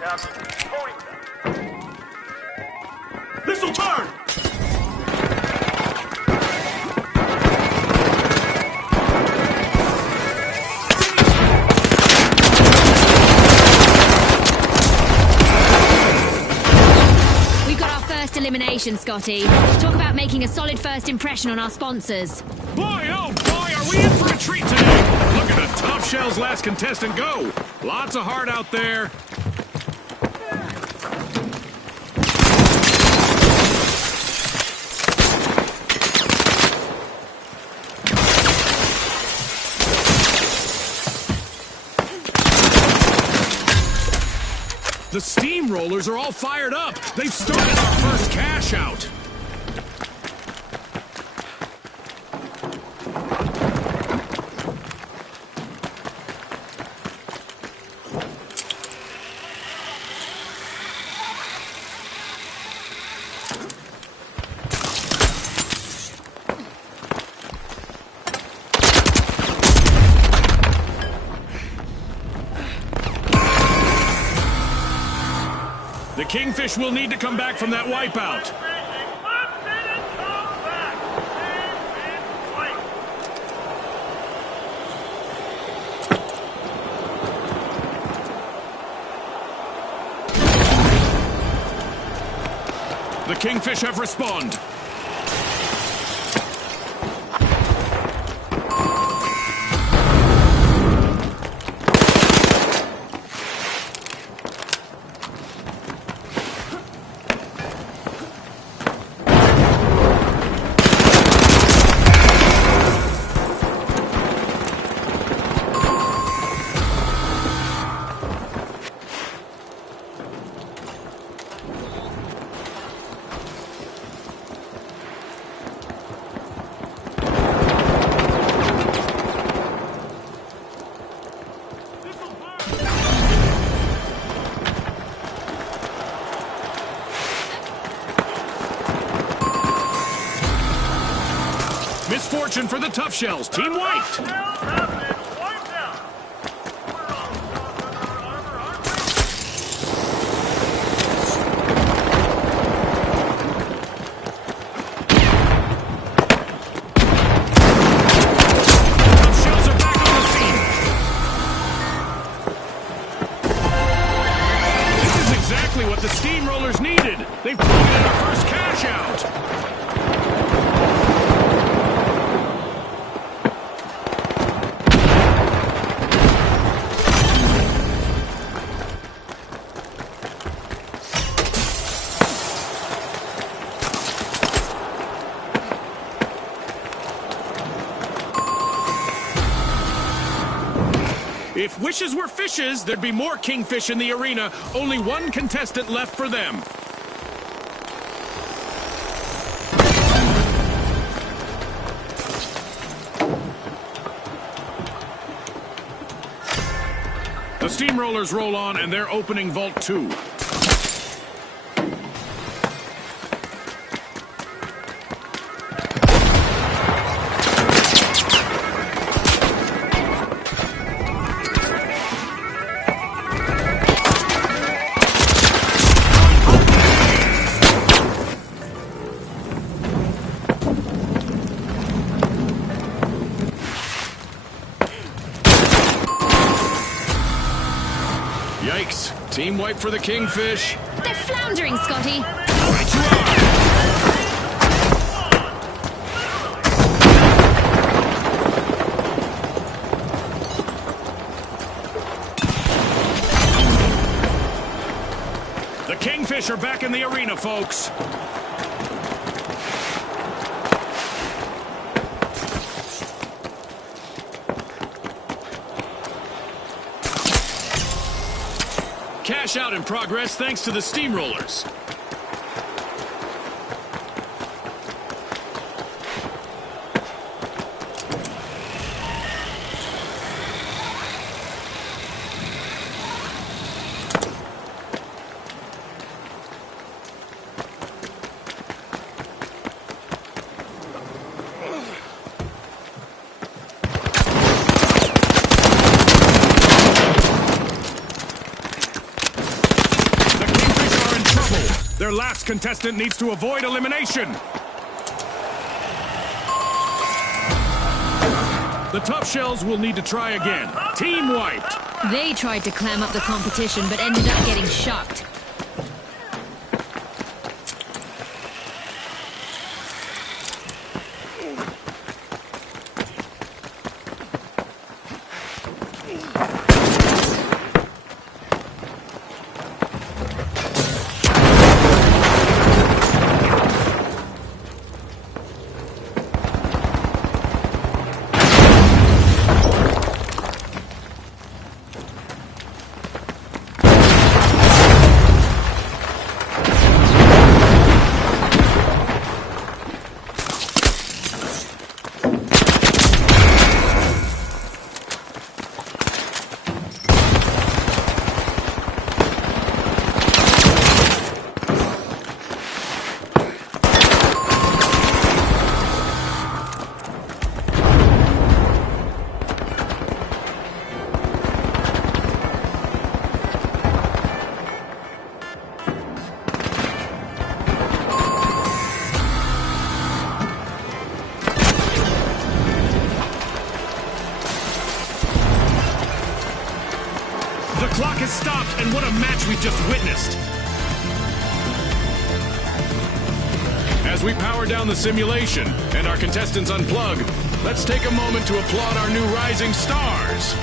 Captain, point. Missile turn! We got our first elimination, Scotty. Talk about making a solid first impression on our sponsors. Boy, oh boy, are we in for a treat today! Look at the Tough Shell's last contestant go! Lots of heart out there. The steamrollers are all fired up! They've started our first cash out! The Kingfish will need to come back from that wipeout. Let's hit it, come back. Stand in place. The Kingfish have respawned. Misfortune for the Tough Shells. Team wiped. Shells have been wiped out. We're all stuck under armor, aren't we? Tough Shells are back on the scene. This is exactly what the steamrollers needed. They've pocketed our first cash out. If wishes were fishes, there'd be more kingfish in the arena. Only one contestant left for them. The steamrollers roll on, and they're opening Vault 2. Yikes. Team wipe for the Kingfish. They're floundering, Scotty. Right you are. The Kingfish are back in the arena, folks. Cash out in progress thanks to the steamrollers. last contestant needs to avoid elimination. The Tough Shells will need to try again. Team wiped. They tried to clam up the competition, but ended up getting shocked. The clock has stopped, and what a match we've just witnessed. As we power down the simulation and our contestants unplug, let's take a moment to applaud our new rising stars.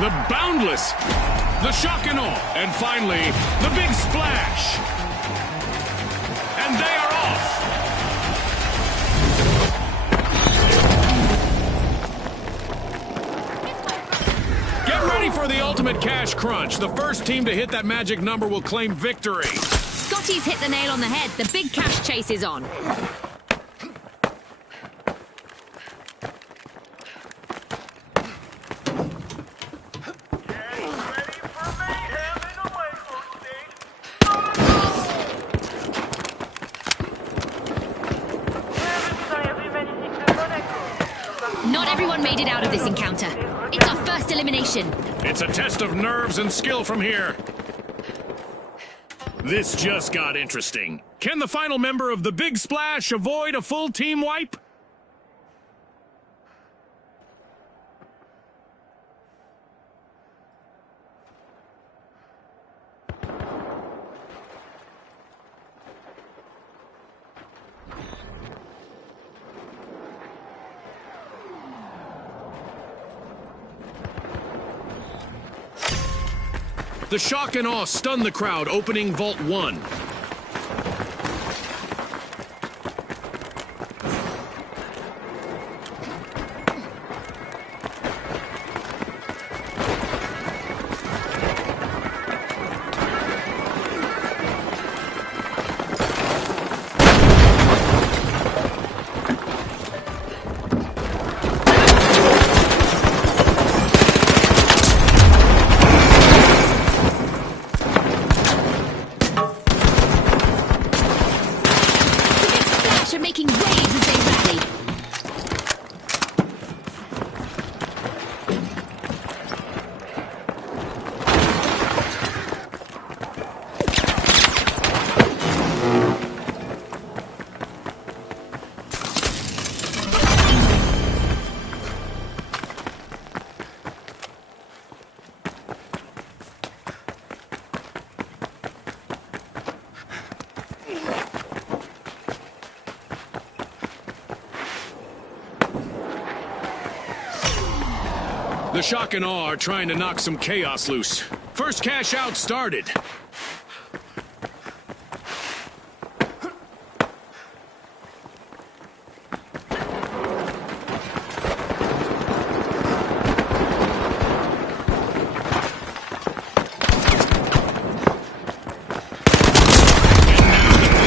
The Boundless, the Shock and Awe, and finally, the Big Splash. And they are off. Get ready for the ultimate cash crunch. The first team to hit that magic number will claim victory. Scott Scotty's hit the nail on the head. The big cash chase is on. Getting ready for mayhem in the lifeboat stage. Not everyone made it out of this encounter. It's our first elimination. It's a test of nerves and skill from here. This just got interesting. Can the final member of the Big Splash avoid a full team wipe? The shock and awe stunned the crowd, opening Vault 1. Splash are making waves as they rally. The shock and awe are trying to knock some chaos loose. First cash out started.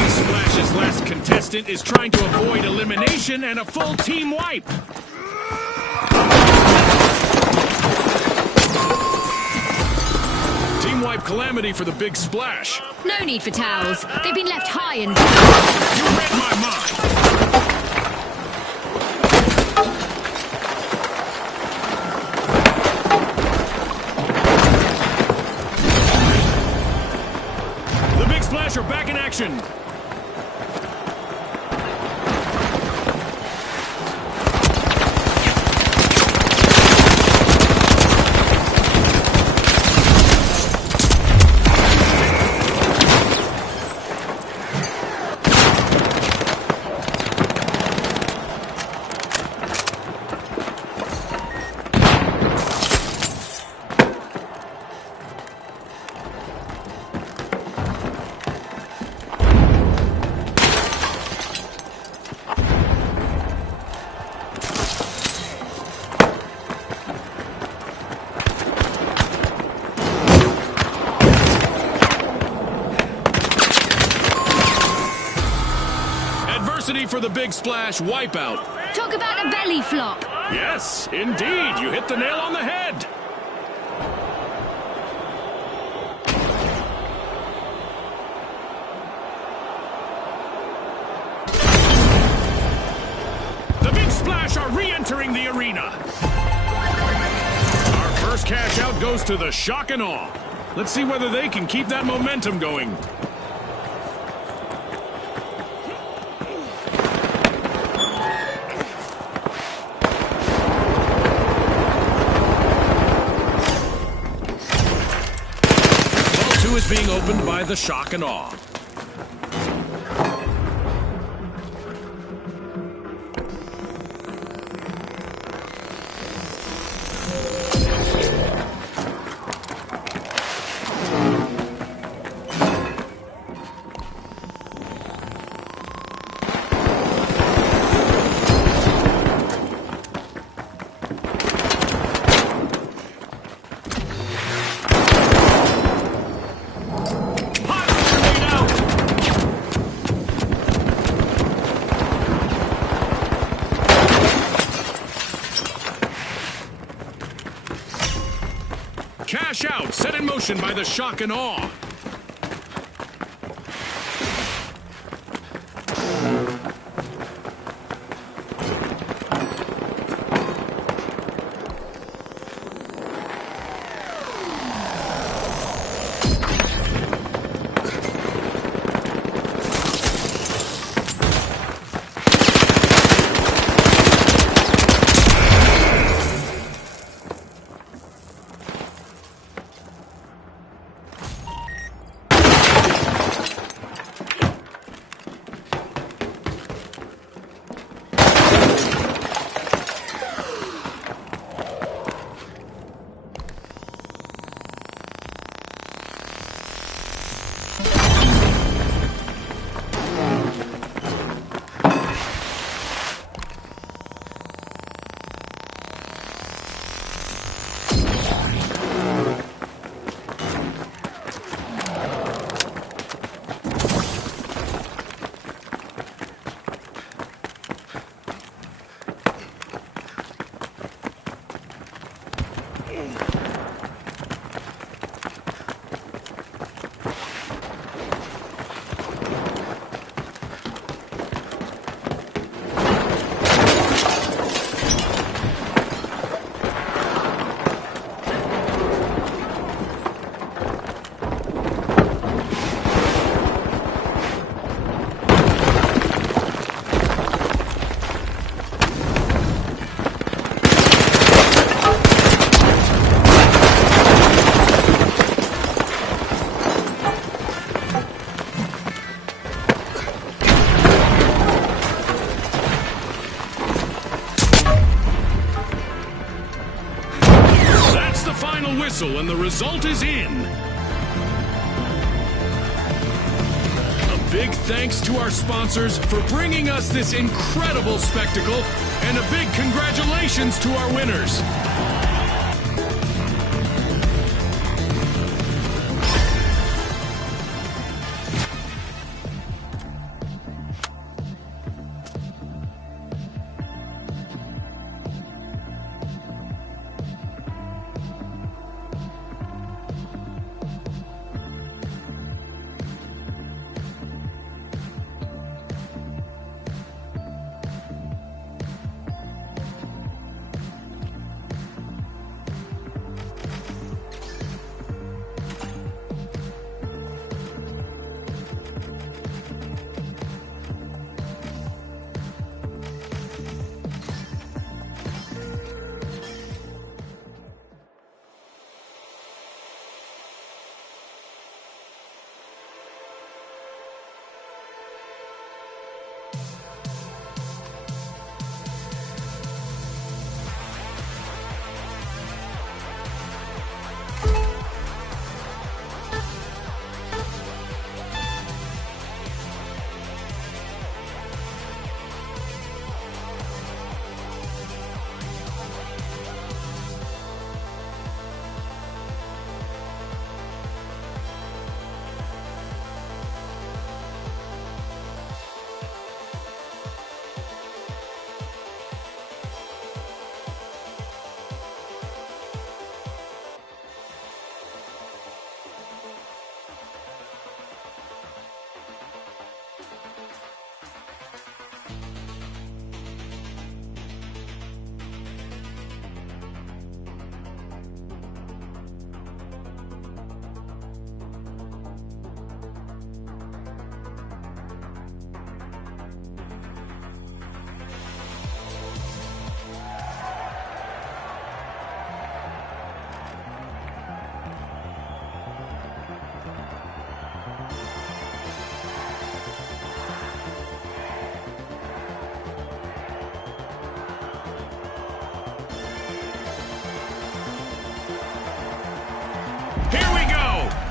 Splash's last contestant is trying to avoid elimination and a full team wipe. Team wipe calamity for the Big Splash. No need for towels. They've been left high and You read my mind. The Big Splash are back in action. Adversity for the Big Splash wipeout. talk about a belly flop. Yes, indeed, you hit the nail on the head. The Big Splash are re-entering the arena. Our first cash out goes to the shock and awe. Let's see whether they can keep that momentum going. Vault 2 is being opened by the shock and awe. Hot grenade out! lash out, set in motion by the shock and awe. Whistle and the result is in. A big thanks to our sponsors for bringing us this incredible spectacle, and a big congratulations to our winners.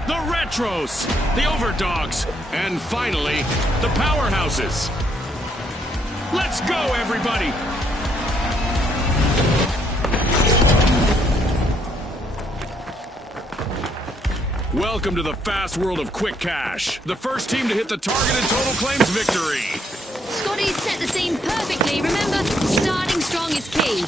The Retros, the Overdogs, and finally, the Powerhouses. Let's go, everybody! Welcome to the fast world of Quick Cash. The first team to hit the targeted total claims victory. Scotty's set the scene perfectly. Remember, starting strong is key.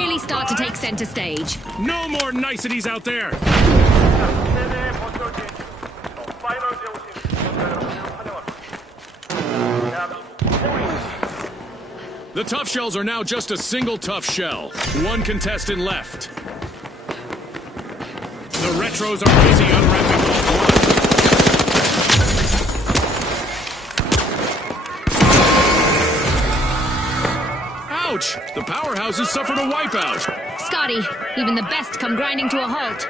really start to take center stage. No more niceties out there. 세대의 버텨진 파이널즈에 오신 시청자 여러분을 환영합니다. 대한민국 포인트. The tough shells are now just a single tough shell. One contestant left. The retros are busy unwrapping Vault 1. Ouch! The powerhouses suffered a wipeout. Scotty, even the best come grinding to a halt.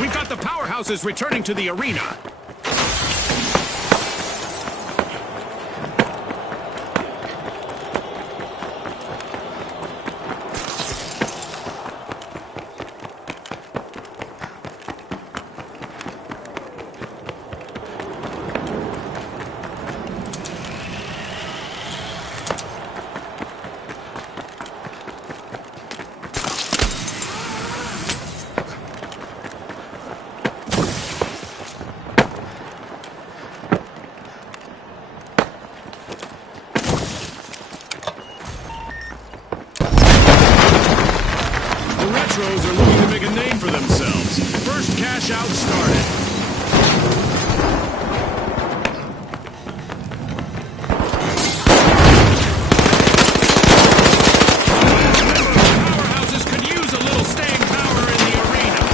We've got the powerhouses returning to the arena. The Retros are looking to make a name for themselves. First cash out started. Powerhouses could use a little staying power in the arena.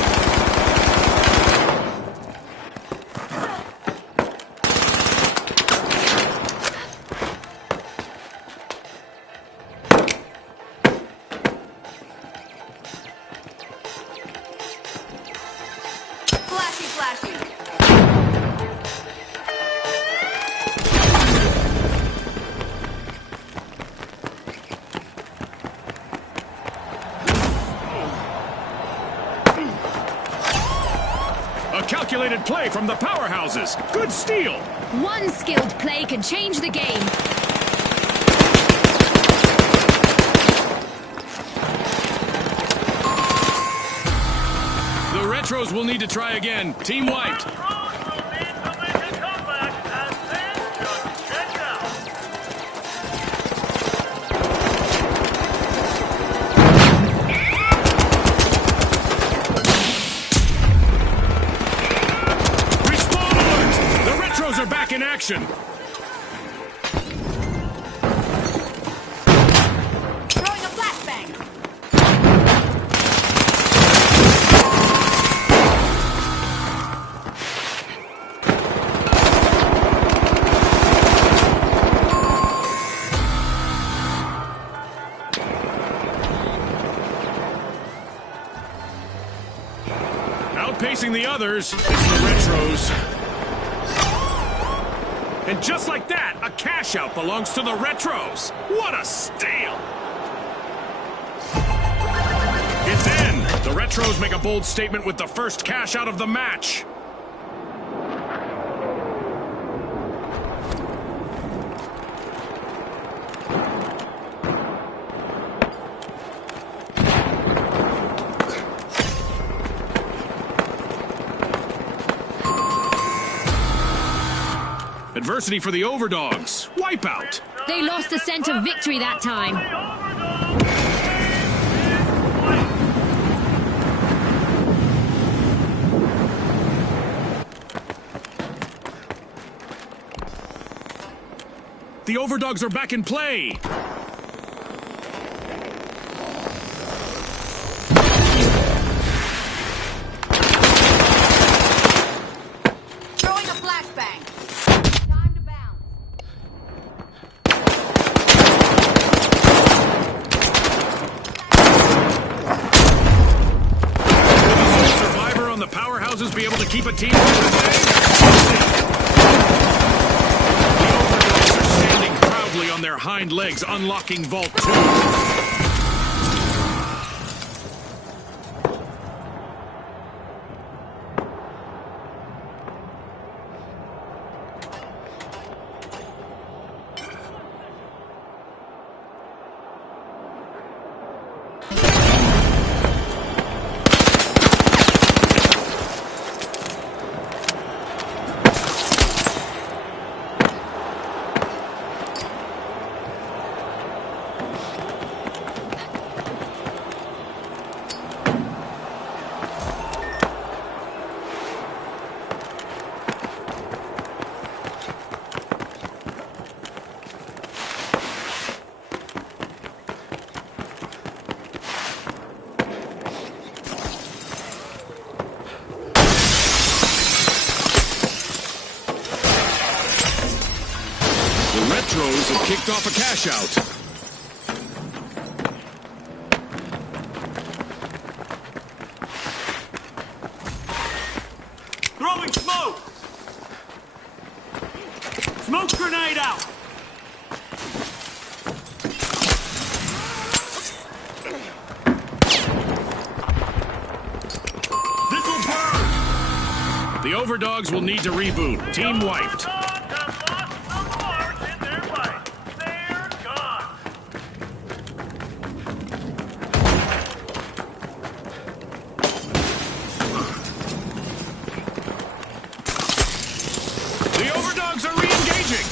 Flashy, flashy. A calculated play from the powerhouses. Good steal. One skilled play can change the game. The Retros will need to try again. Team wiped. Pros will need to make a comeback and then just check out. Respawn alert! The Retros are back in action. Throwing a flashbang. Outpacing the others, it's the Retros. And just like that, a cash out belongs to the Retros. What a steal! It's in! The Retros make a bold statement with the first cash out of the match. Adversity for the Overdogs. Wipeout. They lost the scent of victory that time. The Overdogs are back in play. Throwing a flashbang. Time to bounce. Will the sole survivor on the powerhouses be able to keep a team from the day? The Overdogs are standing proudly on their hind legs, unlocking Vault 2. Nitros have kicked off a cash out. Throwing smoke! Smoke grenade out! This'll burn! The Overdogs will need to reboot. Team wiped. Overdogs have lost the march in their fight. They're gone. The Overdogs are re-engaging.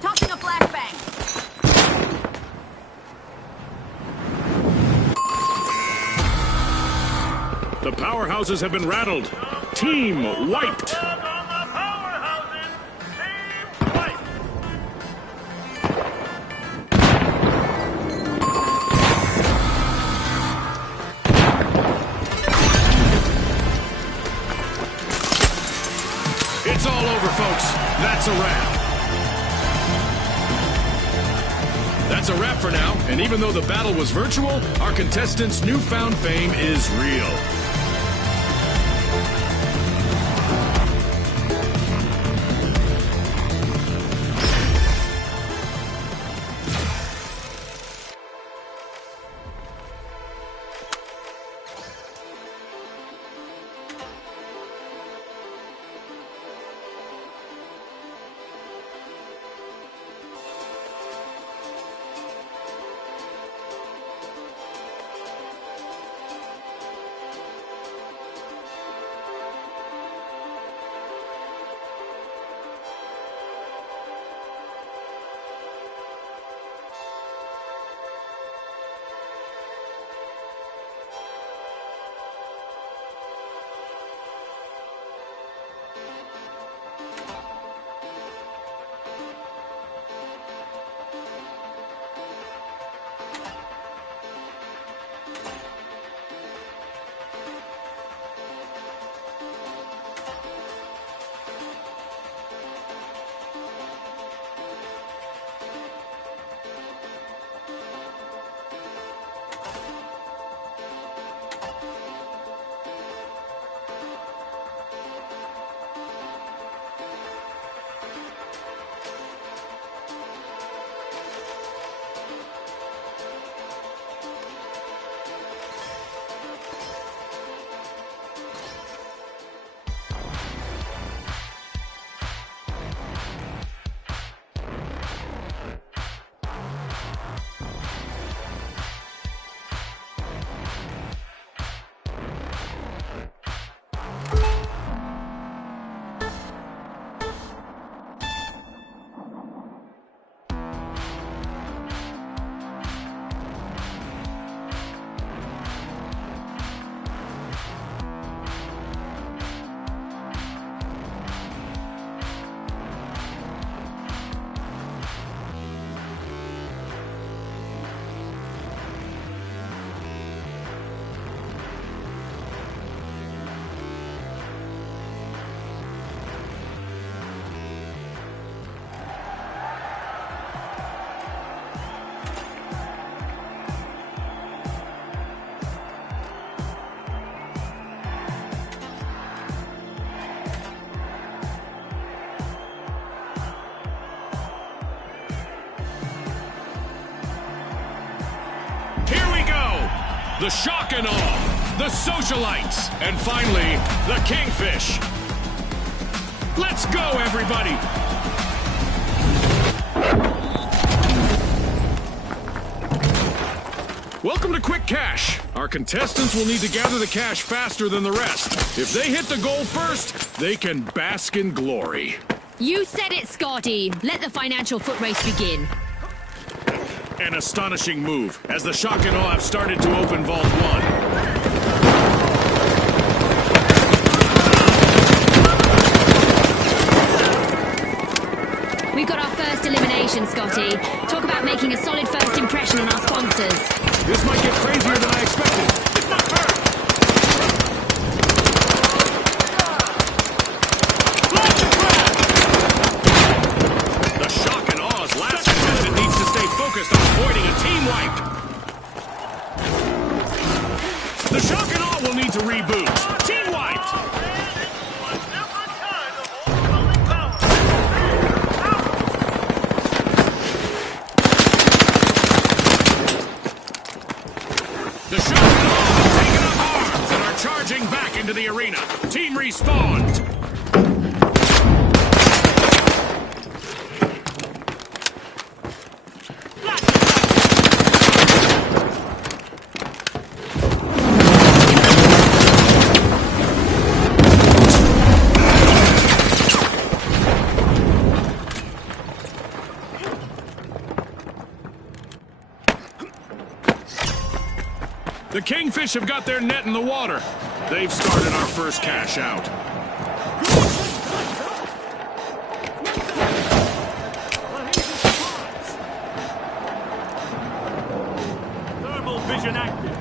Tossing a flashbang. The powerhouses have been rattled. Team wiped. Blood on the powerhouses. Team fight. It's all over, folks. That's a wrap. That's a wrap for now, and even though the battle was virtual, our contestants' newfound fame is real. the Shock and Awe, the Socialites, and finally, the Kingfish. Let's go, everybody! Welcome to Quick Cash. Our contestants will need to gather the cash faster than the rest. If they hit the goal first, they can bask in glory. You said it, Scotty. Let the financial foot race begin. An astonishing move, as the Shock and Awe have started to open Vault 1. We've got our first elimination, Scotty. Talk about making a solid first impression on our sponsors. This might get crazier than I expected. It's not fair. The Shock and Awe's last contestant needs to stay focused on avoiding a team wipe. The Shock and Awe will need to reboot. Team wiped. A different kind of overwhelming power. The Shock and Awe have taken up arms and are charging back into the arena. Team respawned. The Kingfish have got their net in the water. They've started our first cash out. Thermal vision active.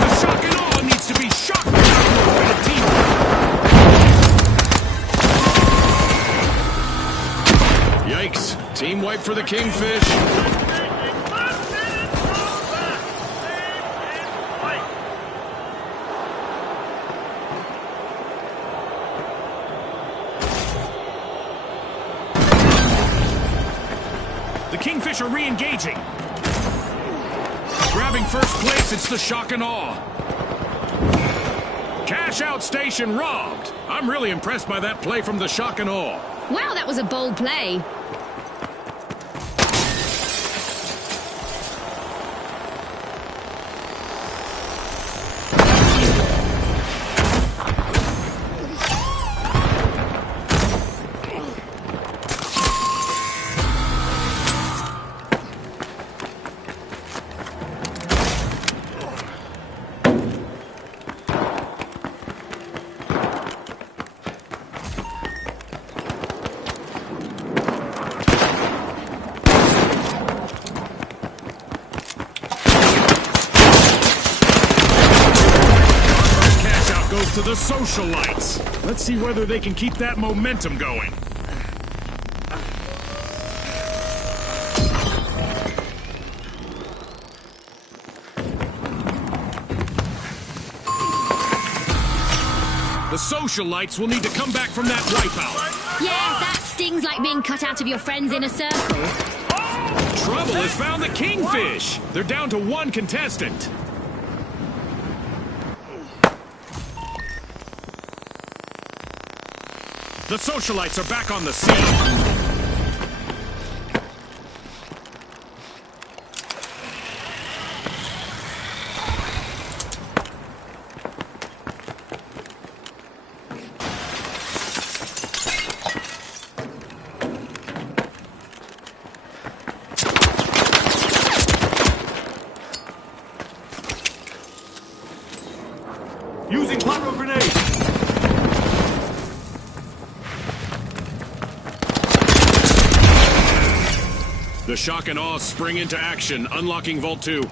The Shock and Awe needs to be shocked by the team. Yikes. Team wipe for the Kingfish. The Kingfish are re-engaging. Grabbing first place, it's the Shock and Awe. Cash out station robbed. I'm really impressed by that play from the Shock and Awe. Wow, that was a bold play. Cash out goes to the Socialites. Let's see whether they can keep that momentum going. The Socialites will need to come back from that wipeout. Yeah, that stings like being cut out of your friend's inner circle. Trouble has found the Kingfish. They're down to one contestant. The Socialites are back on the scene. Using pyro grenade. The Shock and Awe spring into action, unlocking Vault 2.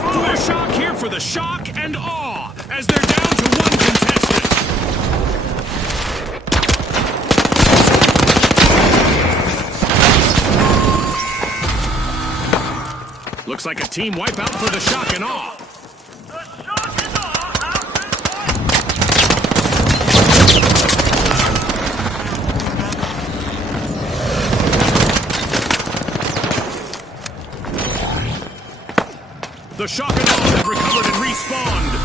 For shock here for the shock and awe, as they're down to one contestant. Looks like a team wipeout for the shock and awe. The shock and awe have been The shock and awe have recovered and respawned.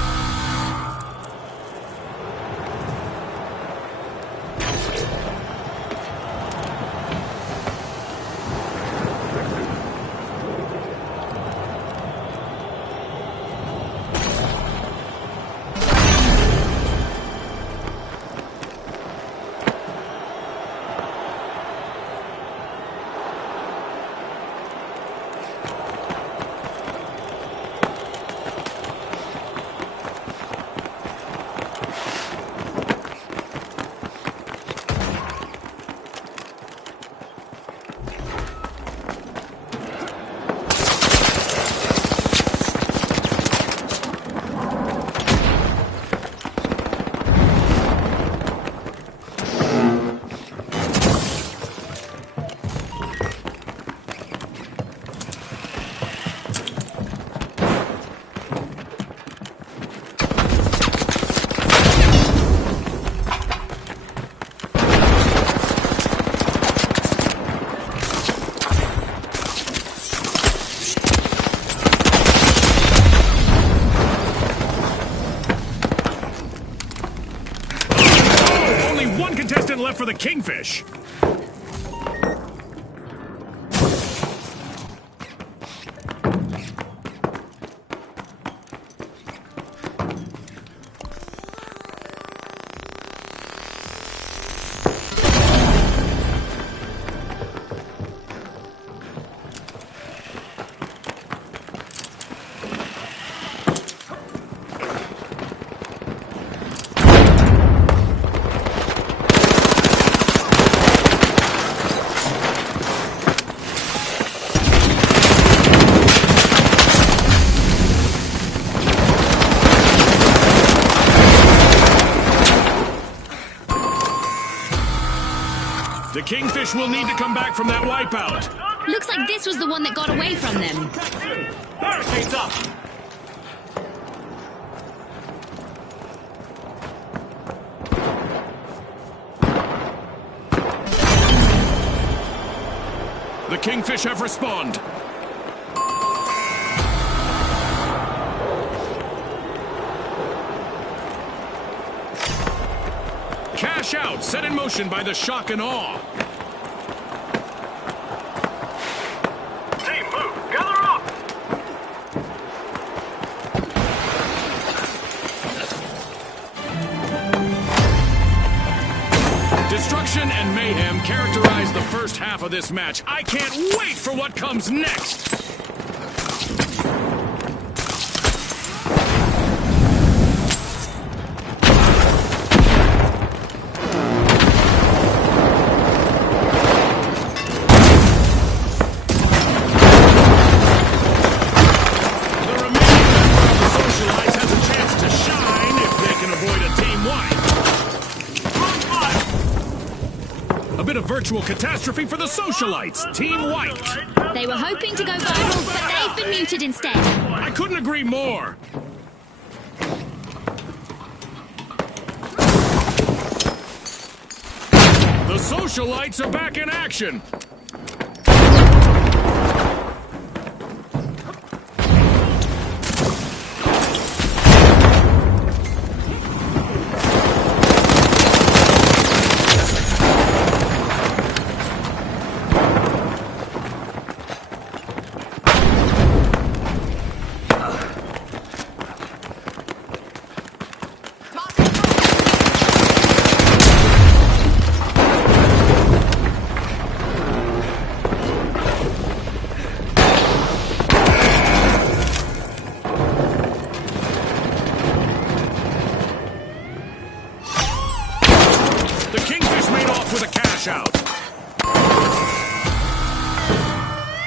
Left for the Kingfish. The Kingfish will need to come back from that wipeout. Looks like this was the one that got away from them. Barricades up! The Kingfish have respawned. Cash out, set in motion by the shock and awe. team move. Gather up. Destruction and mayhem characterize the first half of this match. I can't wait for what comes next. Virtual catastrophe for the socialites. Team wiped. They were hoping to go viral, but they've been muted instead. I couldn't agree more. The socialites are back in action.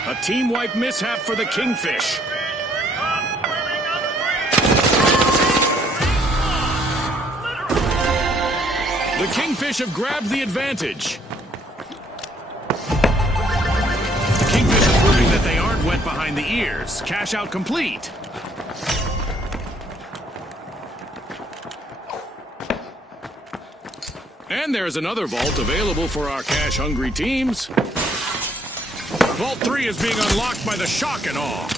A team wipe mishap for the Kingfish. The Kingfish have grabbed the advantage. The Kingfish are proving that they aren't wet behind the ears. Cash out complete. And there's another vault available for our cash-hungry teams. Vault 3 is being unlocked by the Shock and Awe.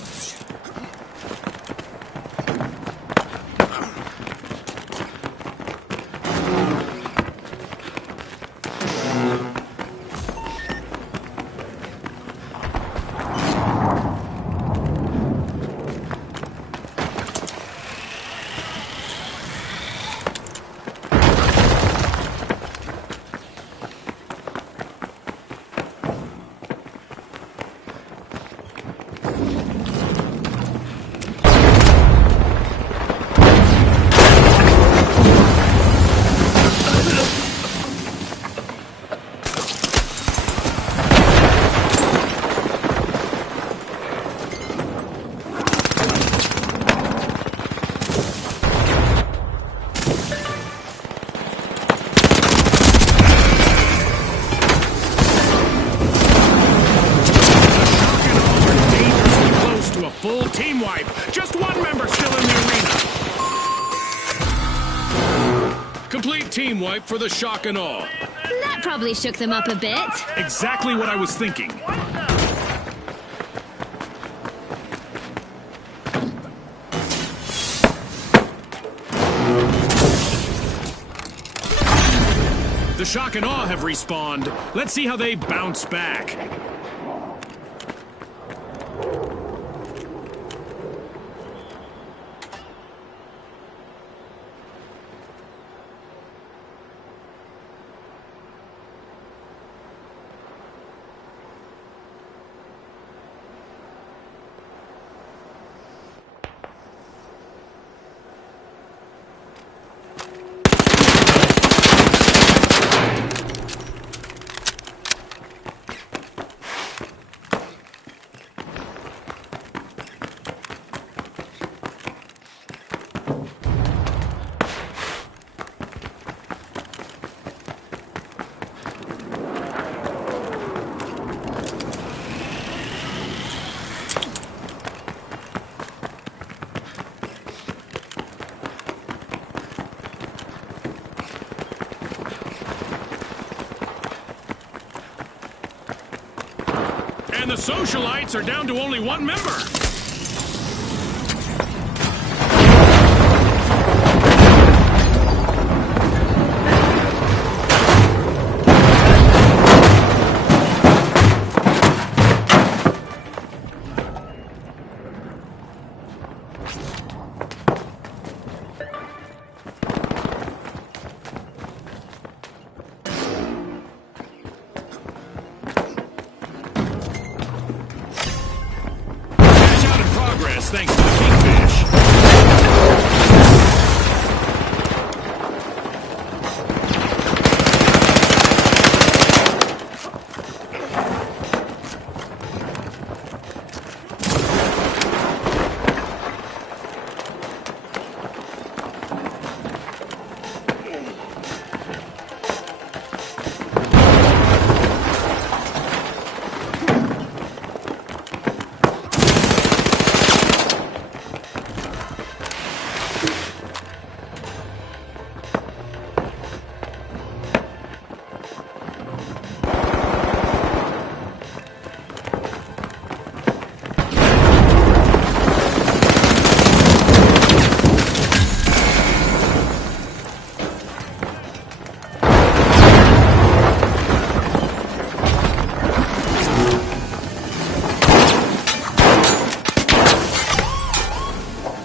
Full team wipe. Just one member still in the arena. Complete team wipe for the Shock and Awe. That probably shook them up a bit. Exactly what I was thinking. The Shock and Awe have respawned. Let's see how they bounce back. And the socialites are down to only one member. Thanks to the Kingfish.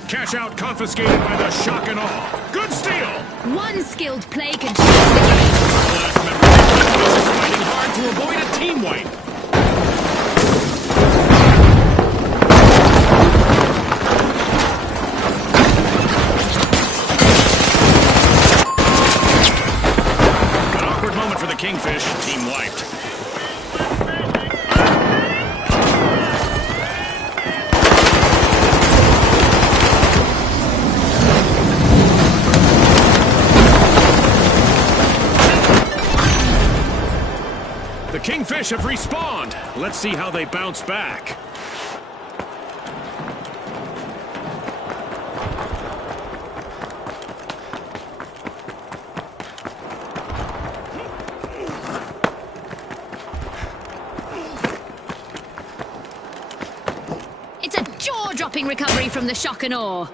Cash out confiscated by the Shock and Awe. Good steal! One skilled play could change the game. The last member of the Kingfish is fighting hard to avoid a team wipe. An awkward moment for the Kingfish. Team wiped. fish have respawned. Let's see how they bounce back. It's a jaw-dropping recovery from the shock and awe.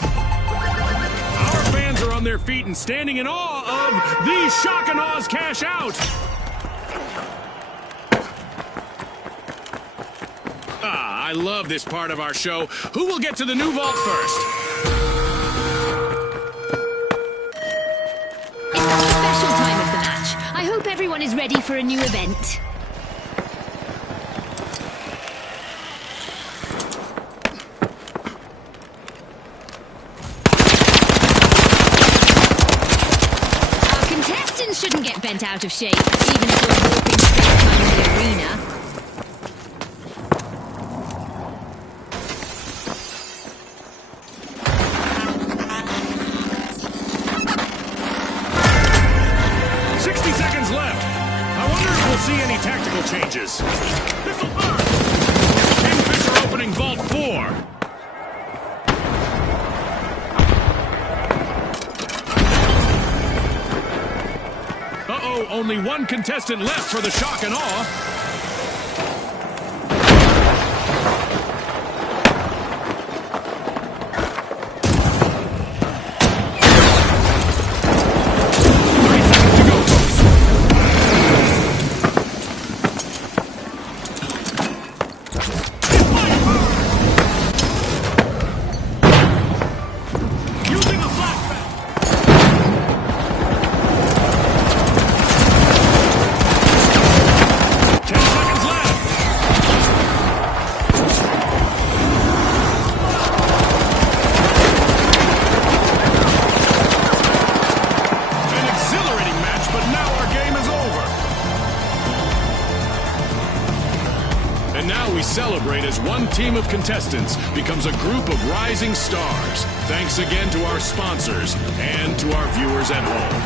Our fans are on their feet and standing in awe of these Shock and Awe's cash out. I love this part of our show. Who will get to the new vault first? It's the special time of the match. I hope everyone is ready for a new event. Our contestants shouldn't get bent out of shape, even if you're walking space-time in the arena. See any tactical changes. Missile burn! Kingfisher opening Vault 4. Uh-oh, only one contestant left for the Shock and Awe. Celebrate as one team of contestants becomes a group of rising stars. Thanks again to our sponsors and to our viewers at home.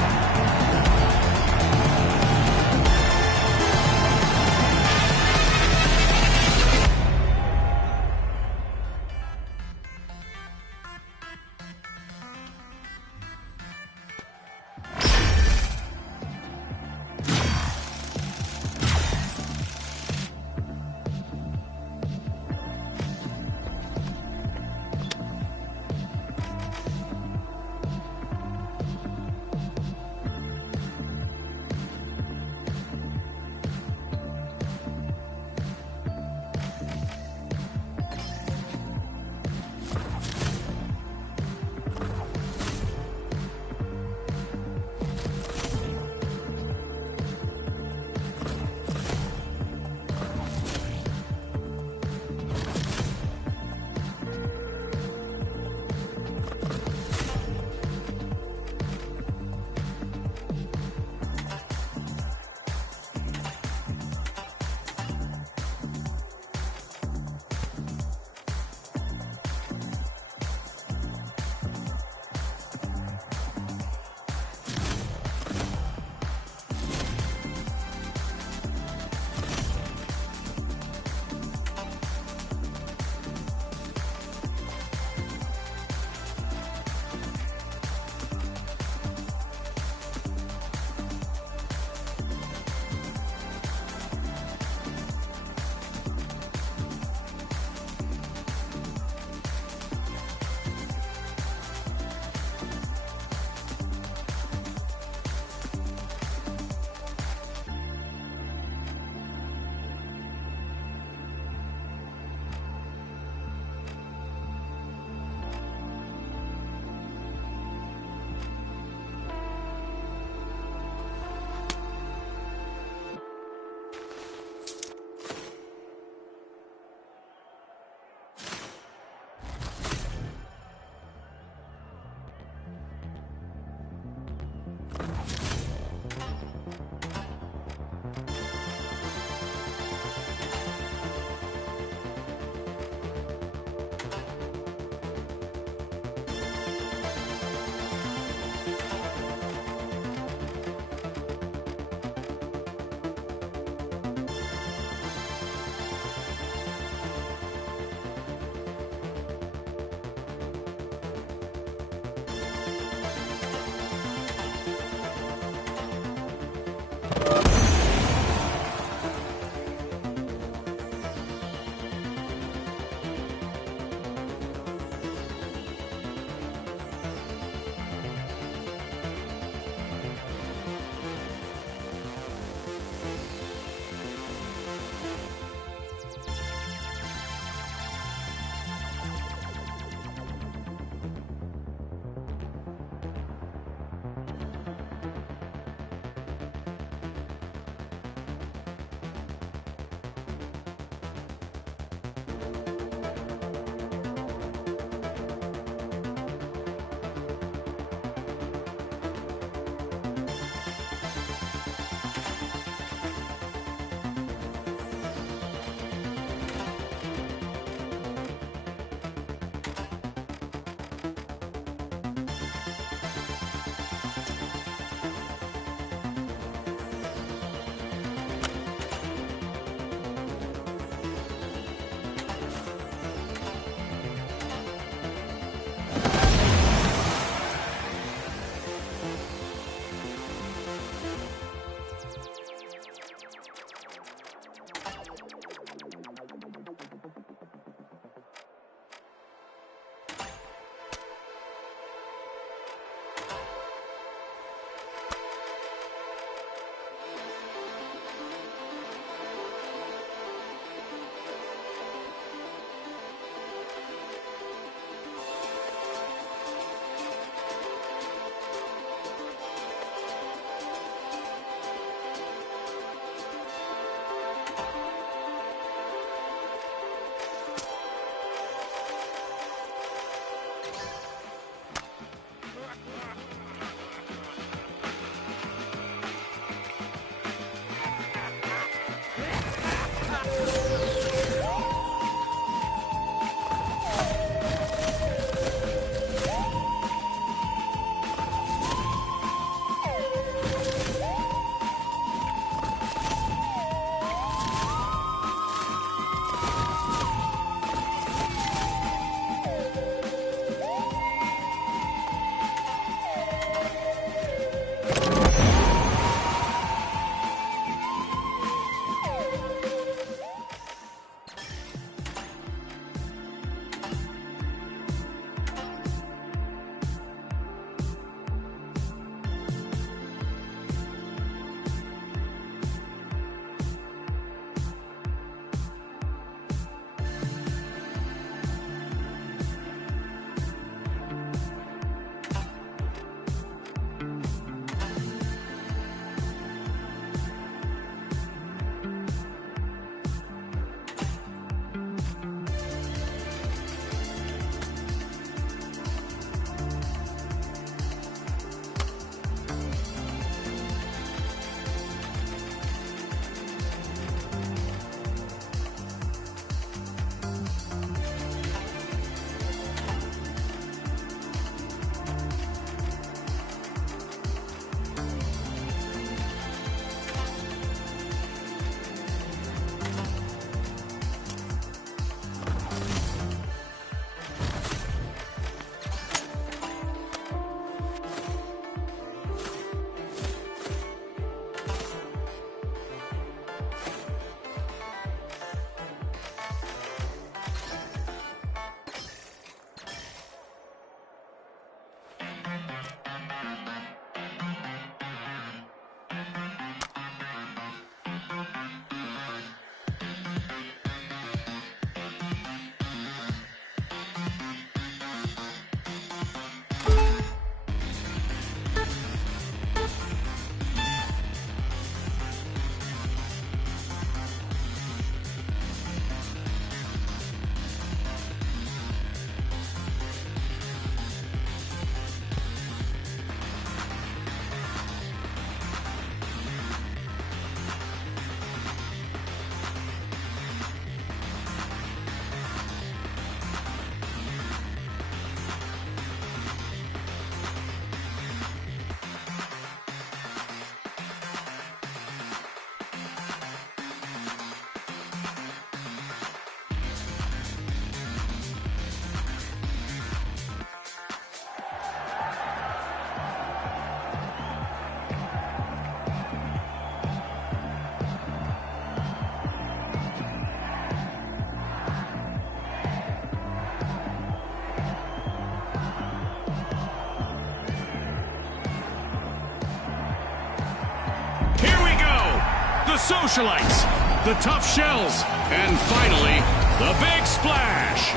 socialites, the tough shells, and finally, the big splash.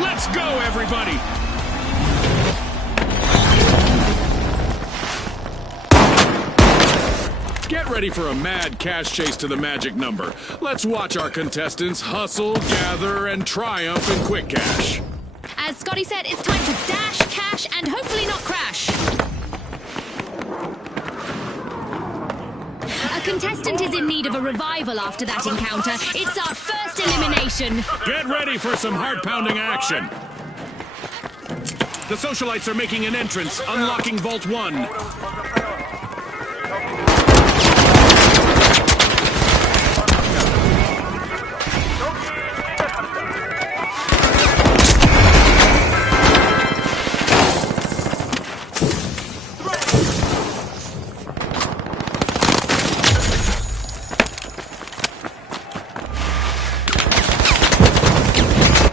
Let's go, everybody! Get ready for a mad cash chase to the magic number. Let's watch our contestants hustle, gather, and triumph in quick cash. As Scotty said, it's time to dash, cash, and hopefully not crash. A contestant is in need of a revival after that encounter. It's our first elimination. Get ready for some heart-pounding action. The socialites are making an entrance, unlocking Vault 1.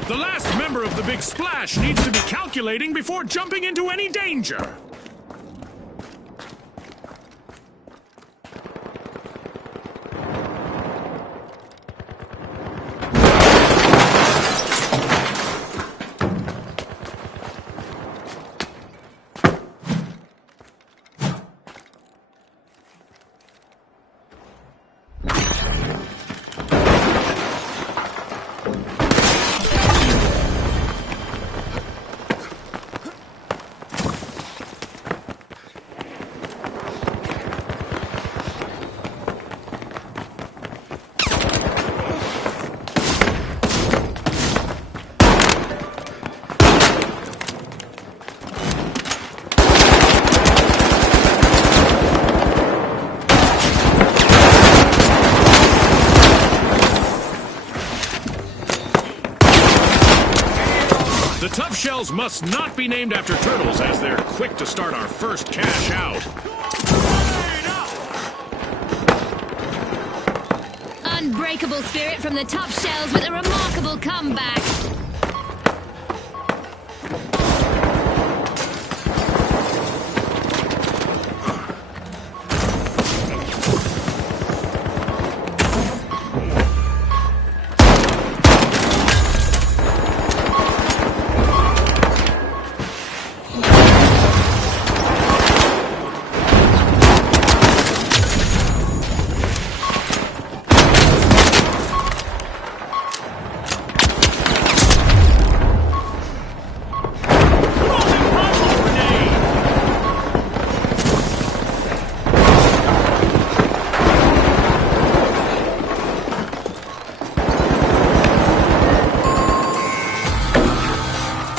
The last member of the big splash needs to be calculating before jumping into any danger. The tough shells must not be named after turtles, as they're quick to start our first cash out. Unbreakable spirit from the tough shells with a remarkable comeback.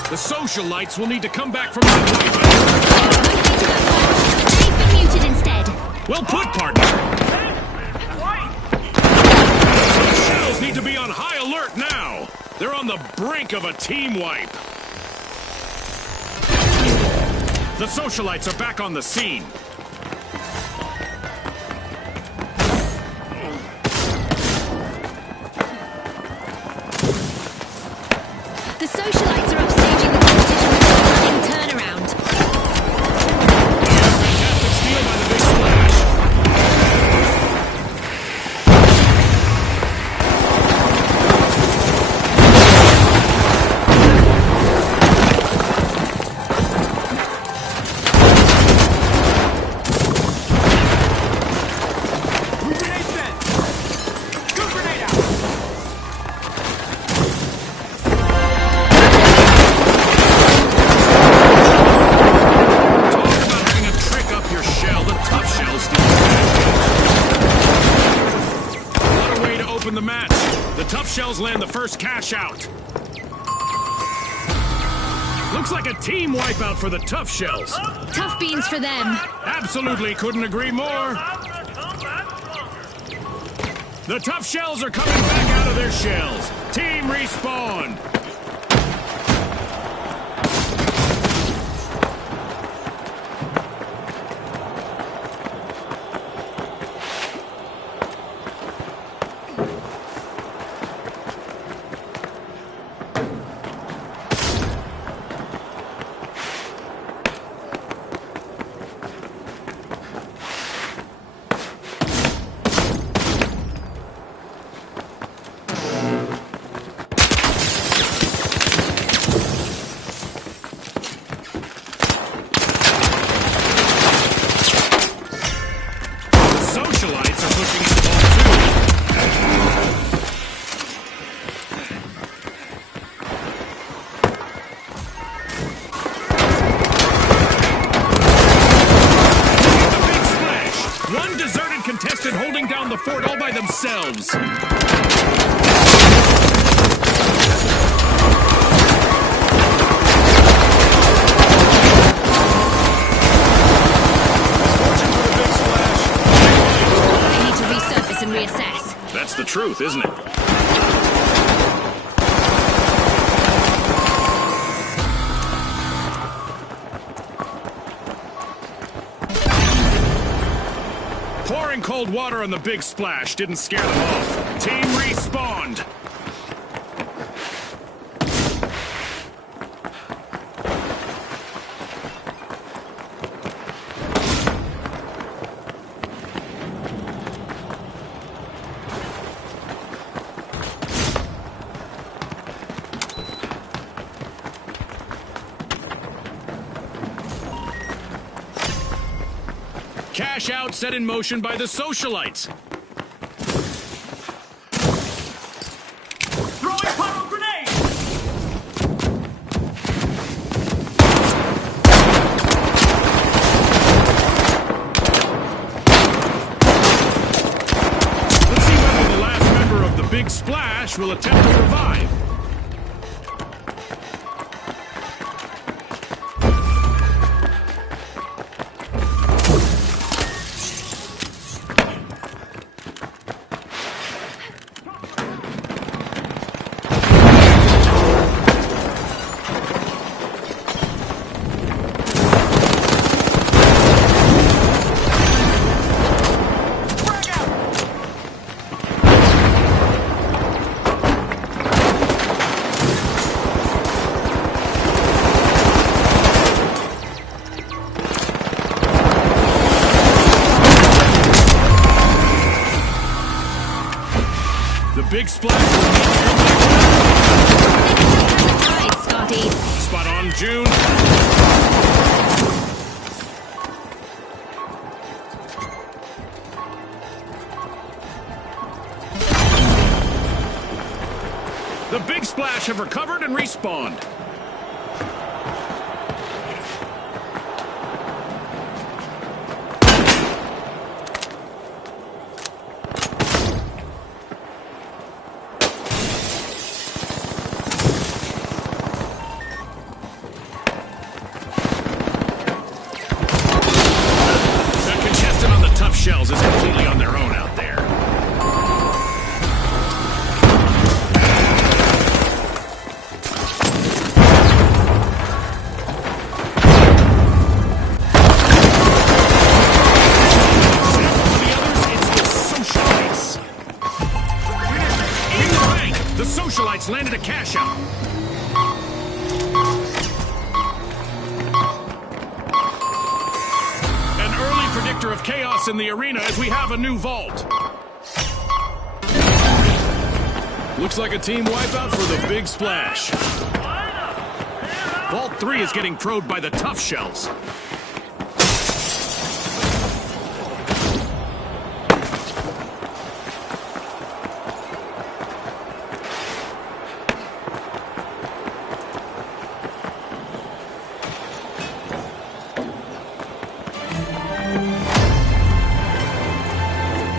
The socialites will need to come back from the wipe. They've been muted instead. Well put, partner. The shells need to be on high alert now. They're on the brink of a team wipe. The socialites are back on the scene. The socialites are upstaging the competition with a stunning turnaround. Fantastic steal by the big splash. The match. The tough shells land the first cash out. Looks like a team wipeout for the tough shells. Tough beans for them. Absolutely couldn't agree more. The tough shells are coming back out of their shells. Team respawn. Fortune for the big splash. I need to resurface and reassess. That's the truth, isn't it? Pouring cold water on the big splash didn't scare them off. Team respawned. Cash out set in motion by the socialites. Throwing puddle grenade! Let's see whether the last member of the big splash will attempt to revive. The big splash. Right, Scotty. Spot on, June. The big splash have recovered and respawned. The contestant on the tough shells is completely on their own out there. The socialites landed a cash out. An early predictor of chaos in the arena as we have a new vault. Looks like a team wipeout for the big splash. Vault 3 is getting probed by the tough shells.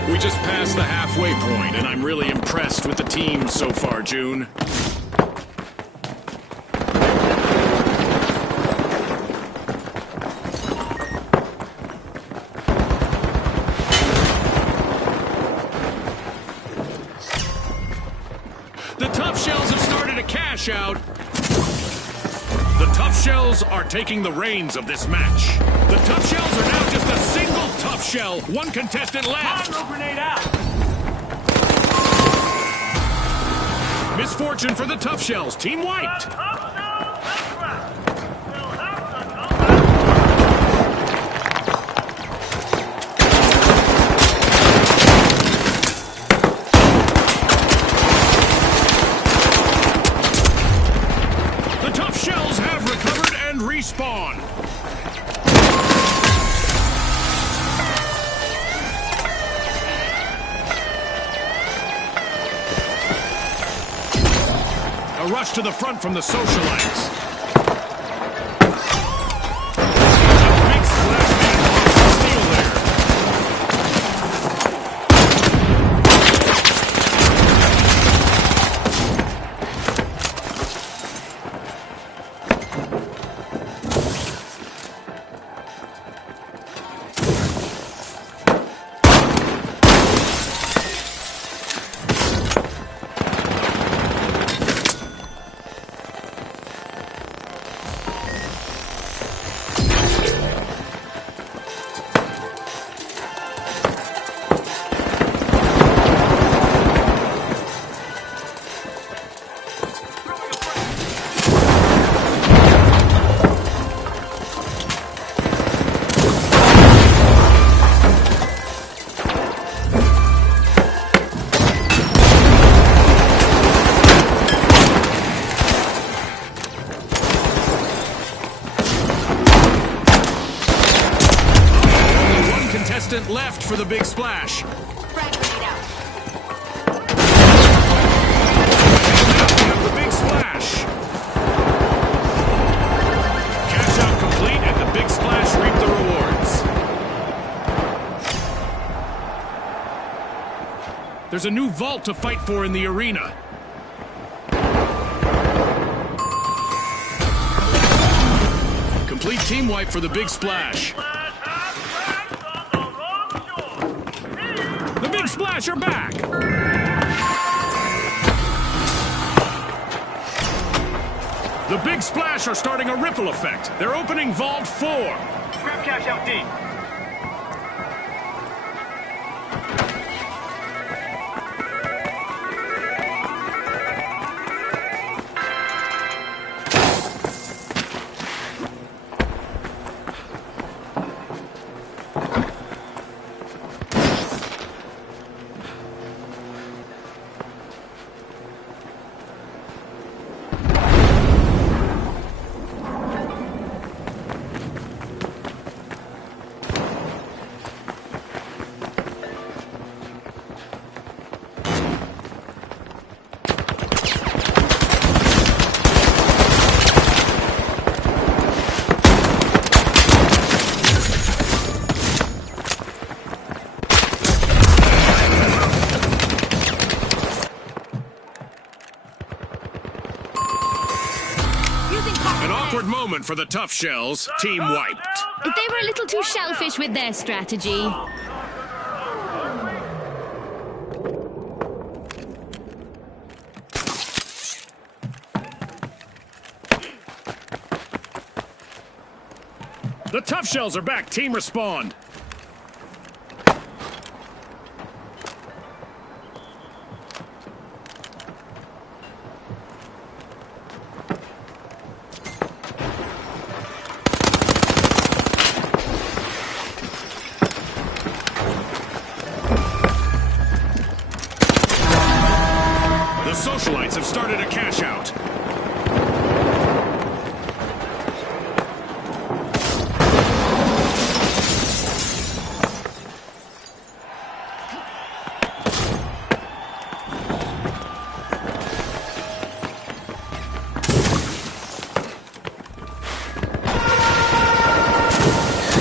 We just passed the halfway point, and I'm really impressed with the team so far, June. The tough shells have started a cash out. The tough shells are taking the reins of this match. The tough shells are now just a single tough shell. One contestant left. Puddle grenade out! Misfortune for the tough shells. Team wiped. Up now, that's right. We'll have to come back. The tough shells have recovered and respawned. A rush to the front from the socialites. A big splash man lost the steal there. minute left for the big splash. Frag grenade out. Now we have the big splash. Cash out complete, and the big splash reaped the rewards. There's a new vault to fight for in the arena. Complete team wipe for the big splash. Flash has flags on the wrong shore. The big splash are back. The big splash are starting a ripple effect. They're opening Vault 4. Grab cash out D. An awkward moment for the tough shells. Team wiped. They were a little too shellfish with their strategy. The tough shells are back. Team respond. The socialites have started a cash out.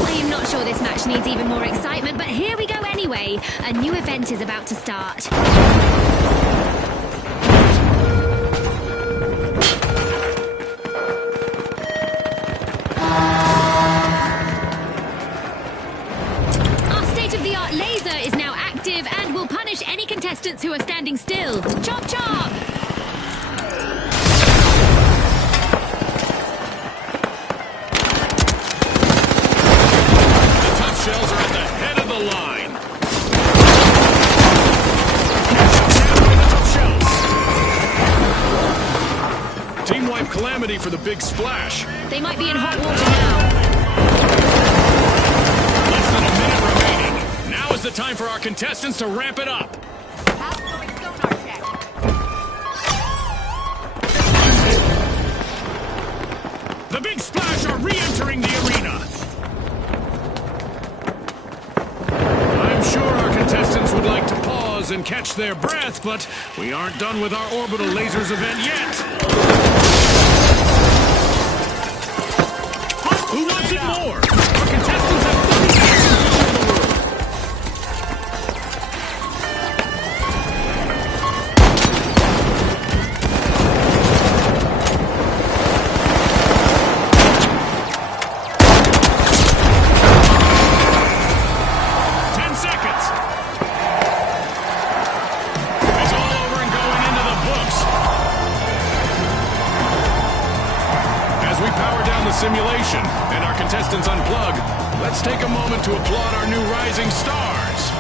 I'm not sure this match needs even more excitement, but here we go anyway. A new event is about to start. Our state-of-the-art laser is now active and will punish any contestants who are standing still. Chop chop! The tough shells are at the head of the line. The tough shells. Team wipe calamity for the big splash. They might be in hot water now. Less than a minute remaining. Now is the time for our contestants to ramp it up. Outgoing sonar check. The big splash are re-entering the arena. I'm sure our contestants would like to pause and catch their breath, but we aren't done with our orbital lasers event yet. Who wants it more? Our contestants have 30 seconds to show the world. Simulation and our contestants unplug, let's take a moment to applaud our new rising stars.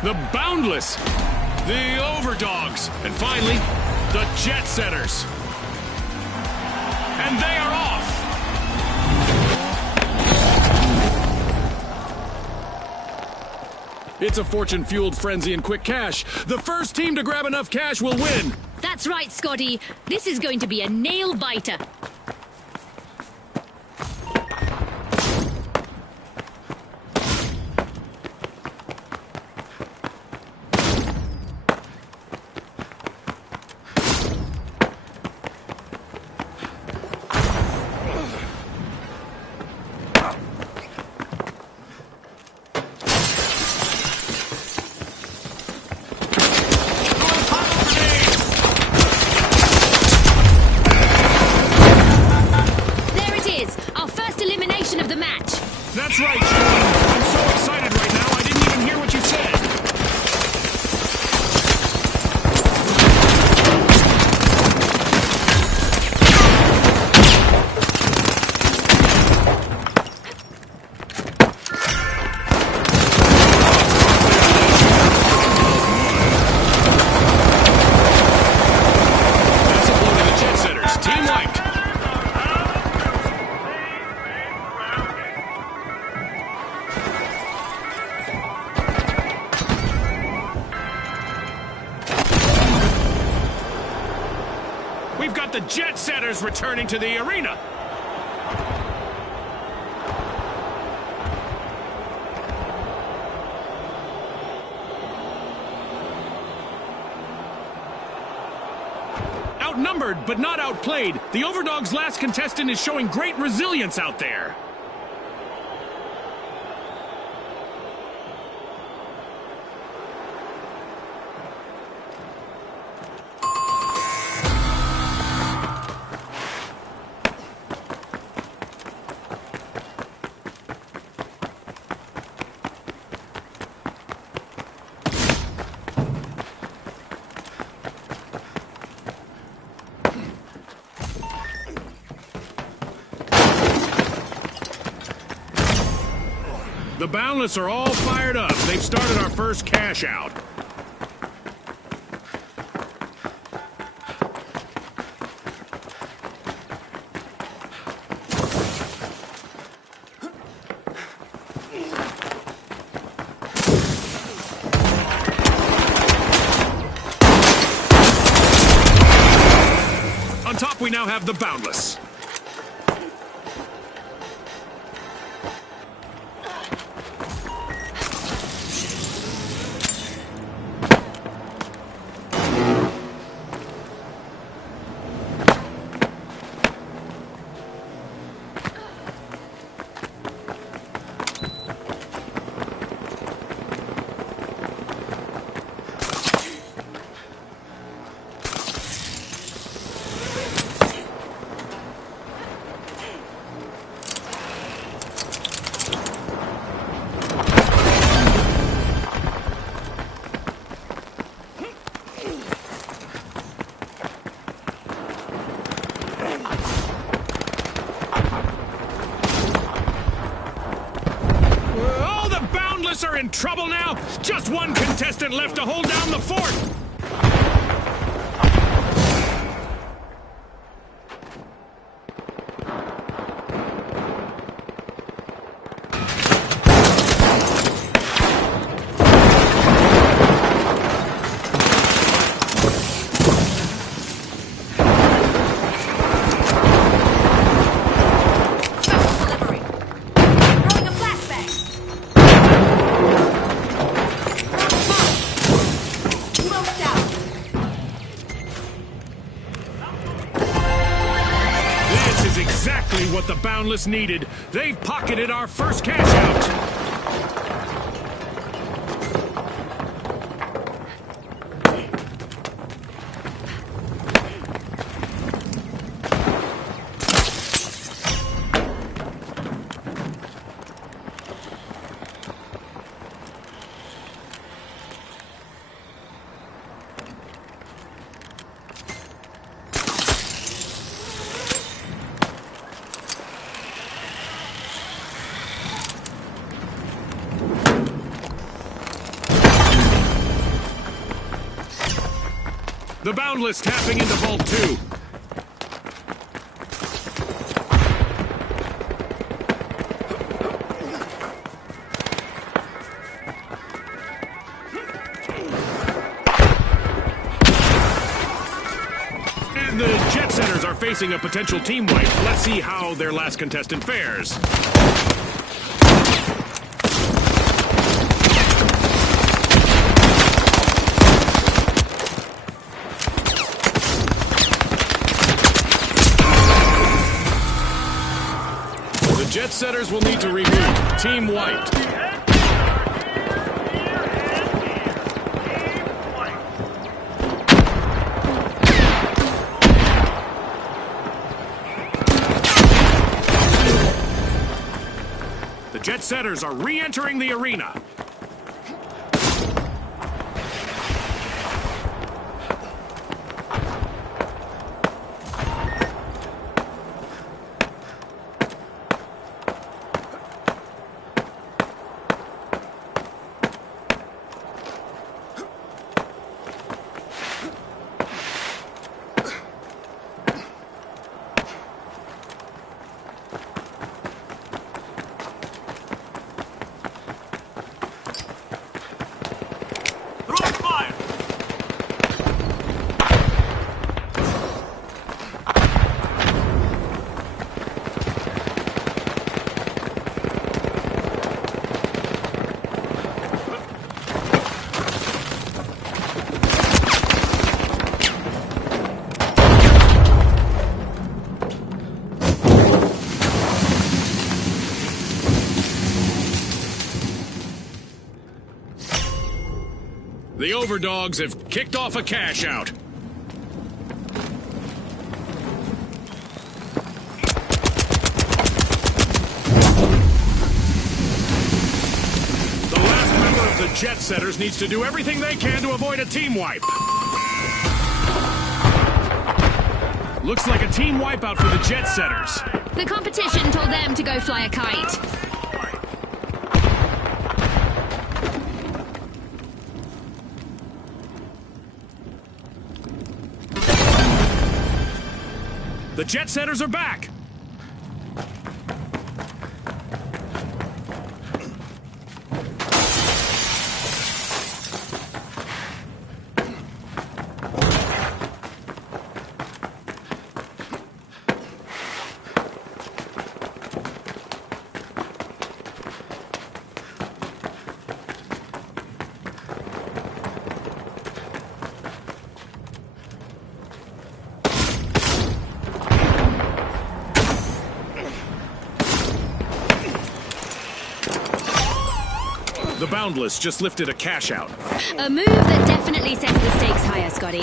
The Boundless, the Overdogs, and finally, the Jet Setters. And they are off! It's a fortune-fueled frenzy and quick cash. The first team to grab enough cash will win. That's right, Scotty. This is going to be a nail-biter. There it is, our first elimination of the match. That's right, Sean. I'm so excited right now, I didn't even hear what you said. That's a blow to the Jet Setters. Team wiped. We've got the Jet Setters returning to the arena. Outnumbered, but not outplayed, the Overdogs' last contestant is showing great resilience out there. The Boundless are all fired up. They've started our first cash out. On top, we now have the Boundless. Oh, the Boundless are in trouble now. Just one contestant left to hold down the fort. Delivery. Throwing a flashbang. Smoked out. This is exactly what the Boundless needed. They've pocketed our first cash out. The Boundless tapping into Vault 2. And the Jet Setters are facing a potential team wipe. Let's see how their last contestant fares. The Jet Setters will need to reboot. Team wiped. The Jet Setters are re-entering the arena. Throwing fire! The Overdogs have kicked off a cash out. The last member of the Jet Setters needs to do everything they can to avoid a team wipe. Looks like a team wipeout for the Jet Setters. The competition told them to go fly a kite. The Jet Setters are back. The Boundless just lifted a cash out. A move that definitely sets the stakes higher, Scotty.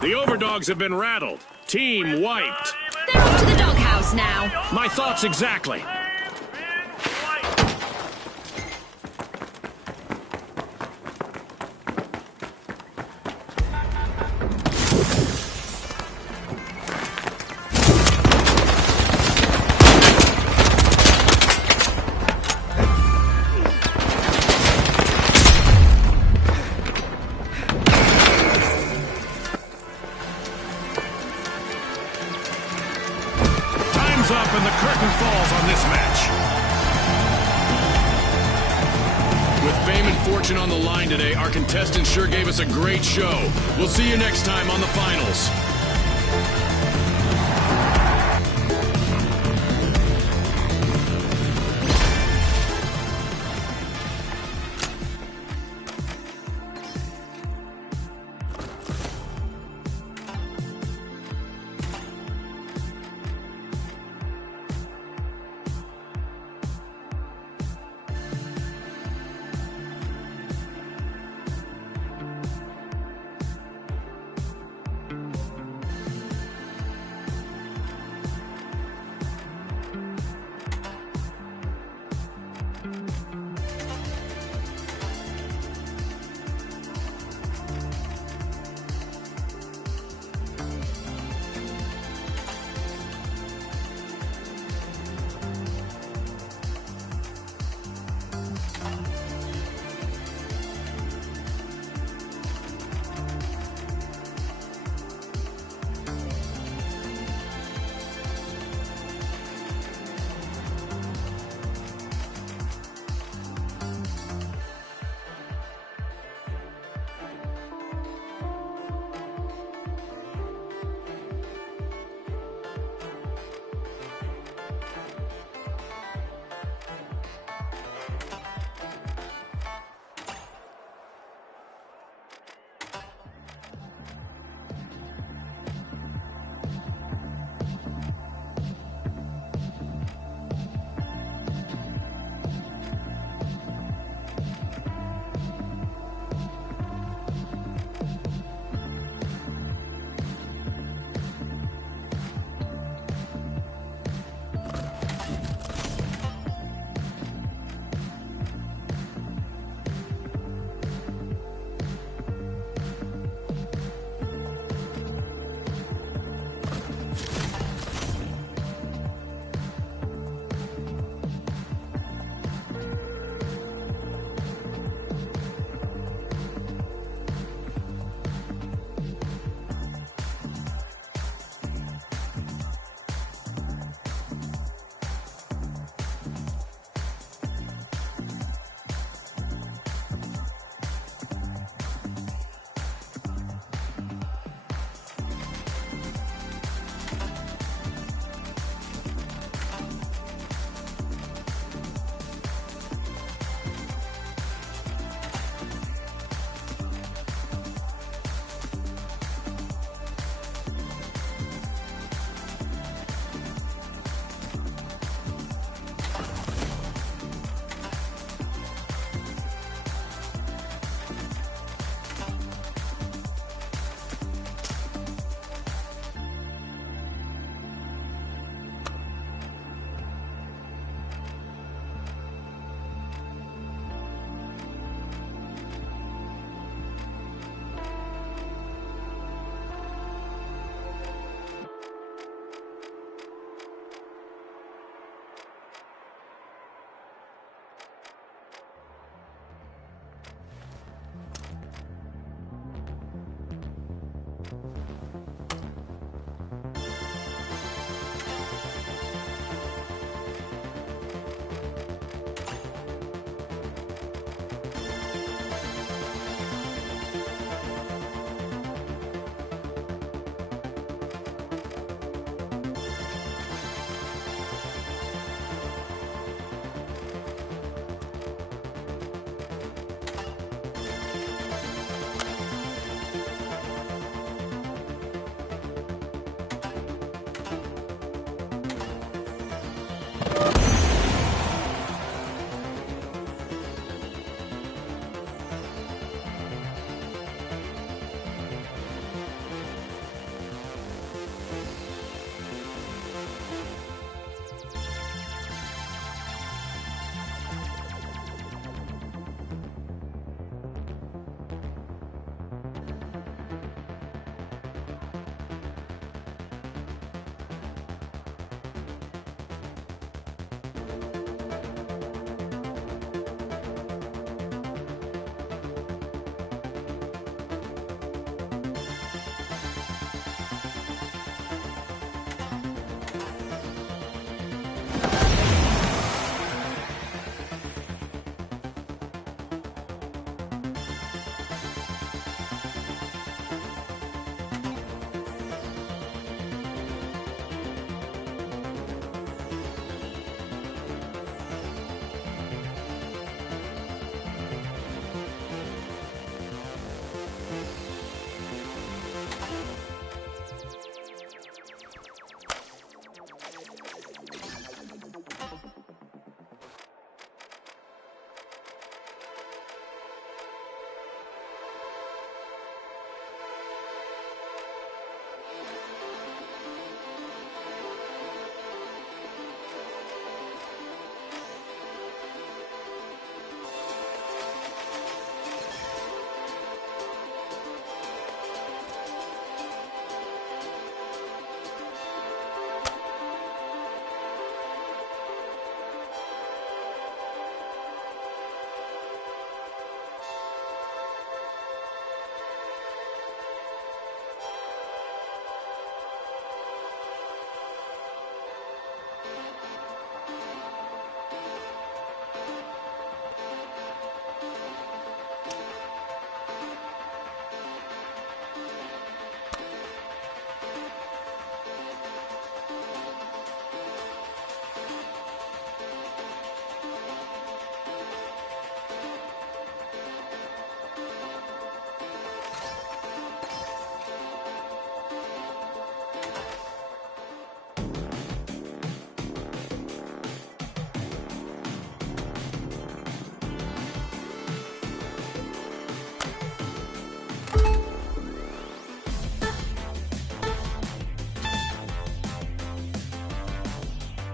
The Overdogs have been rattled. Team wiped. They're off to the doghouse now. My thoughts exactly. Up and the curtain falls on this match. With fame and fortune on the line today, our contestants sure gave us a great show. We'll see you next time on the finals.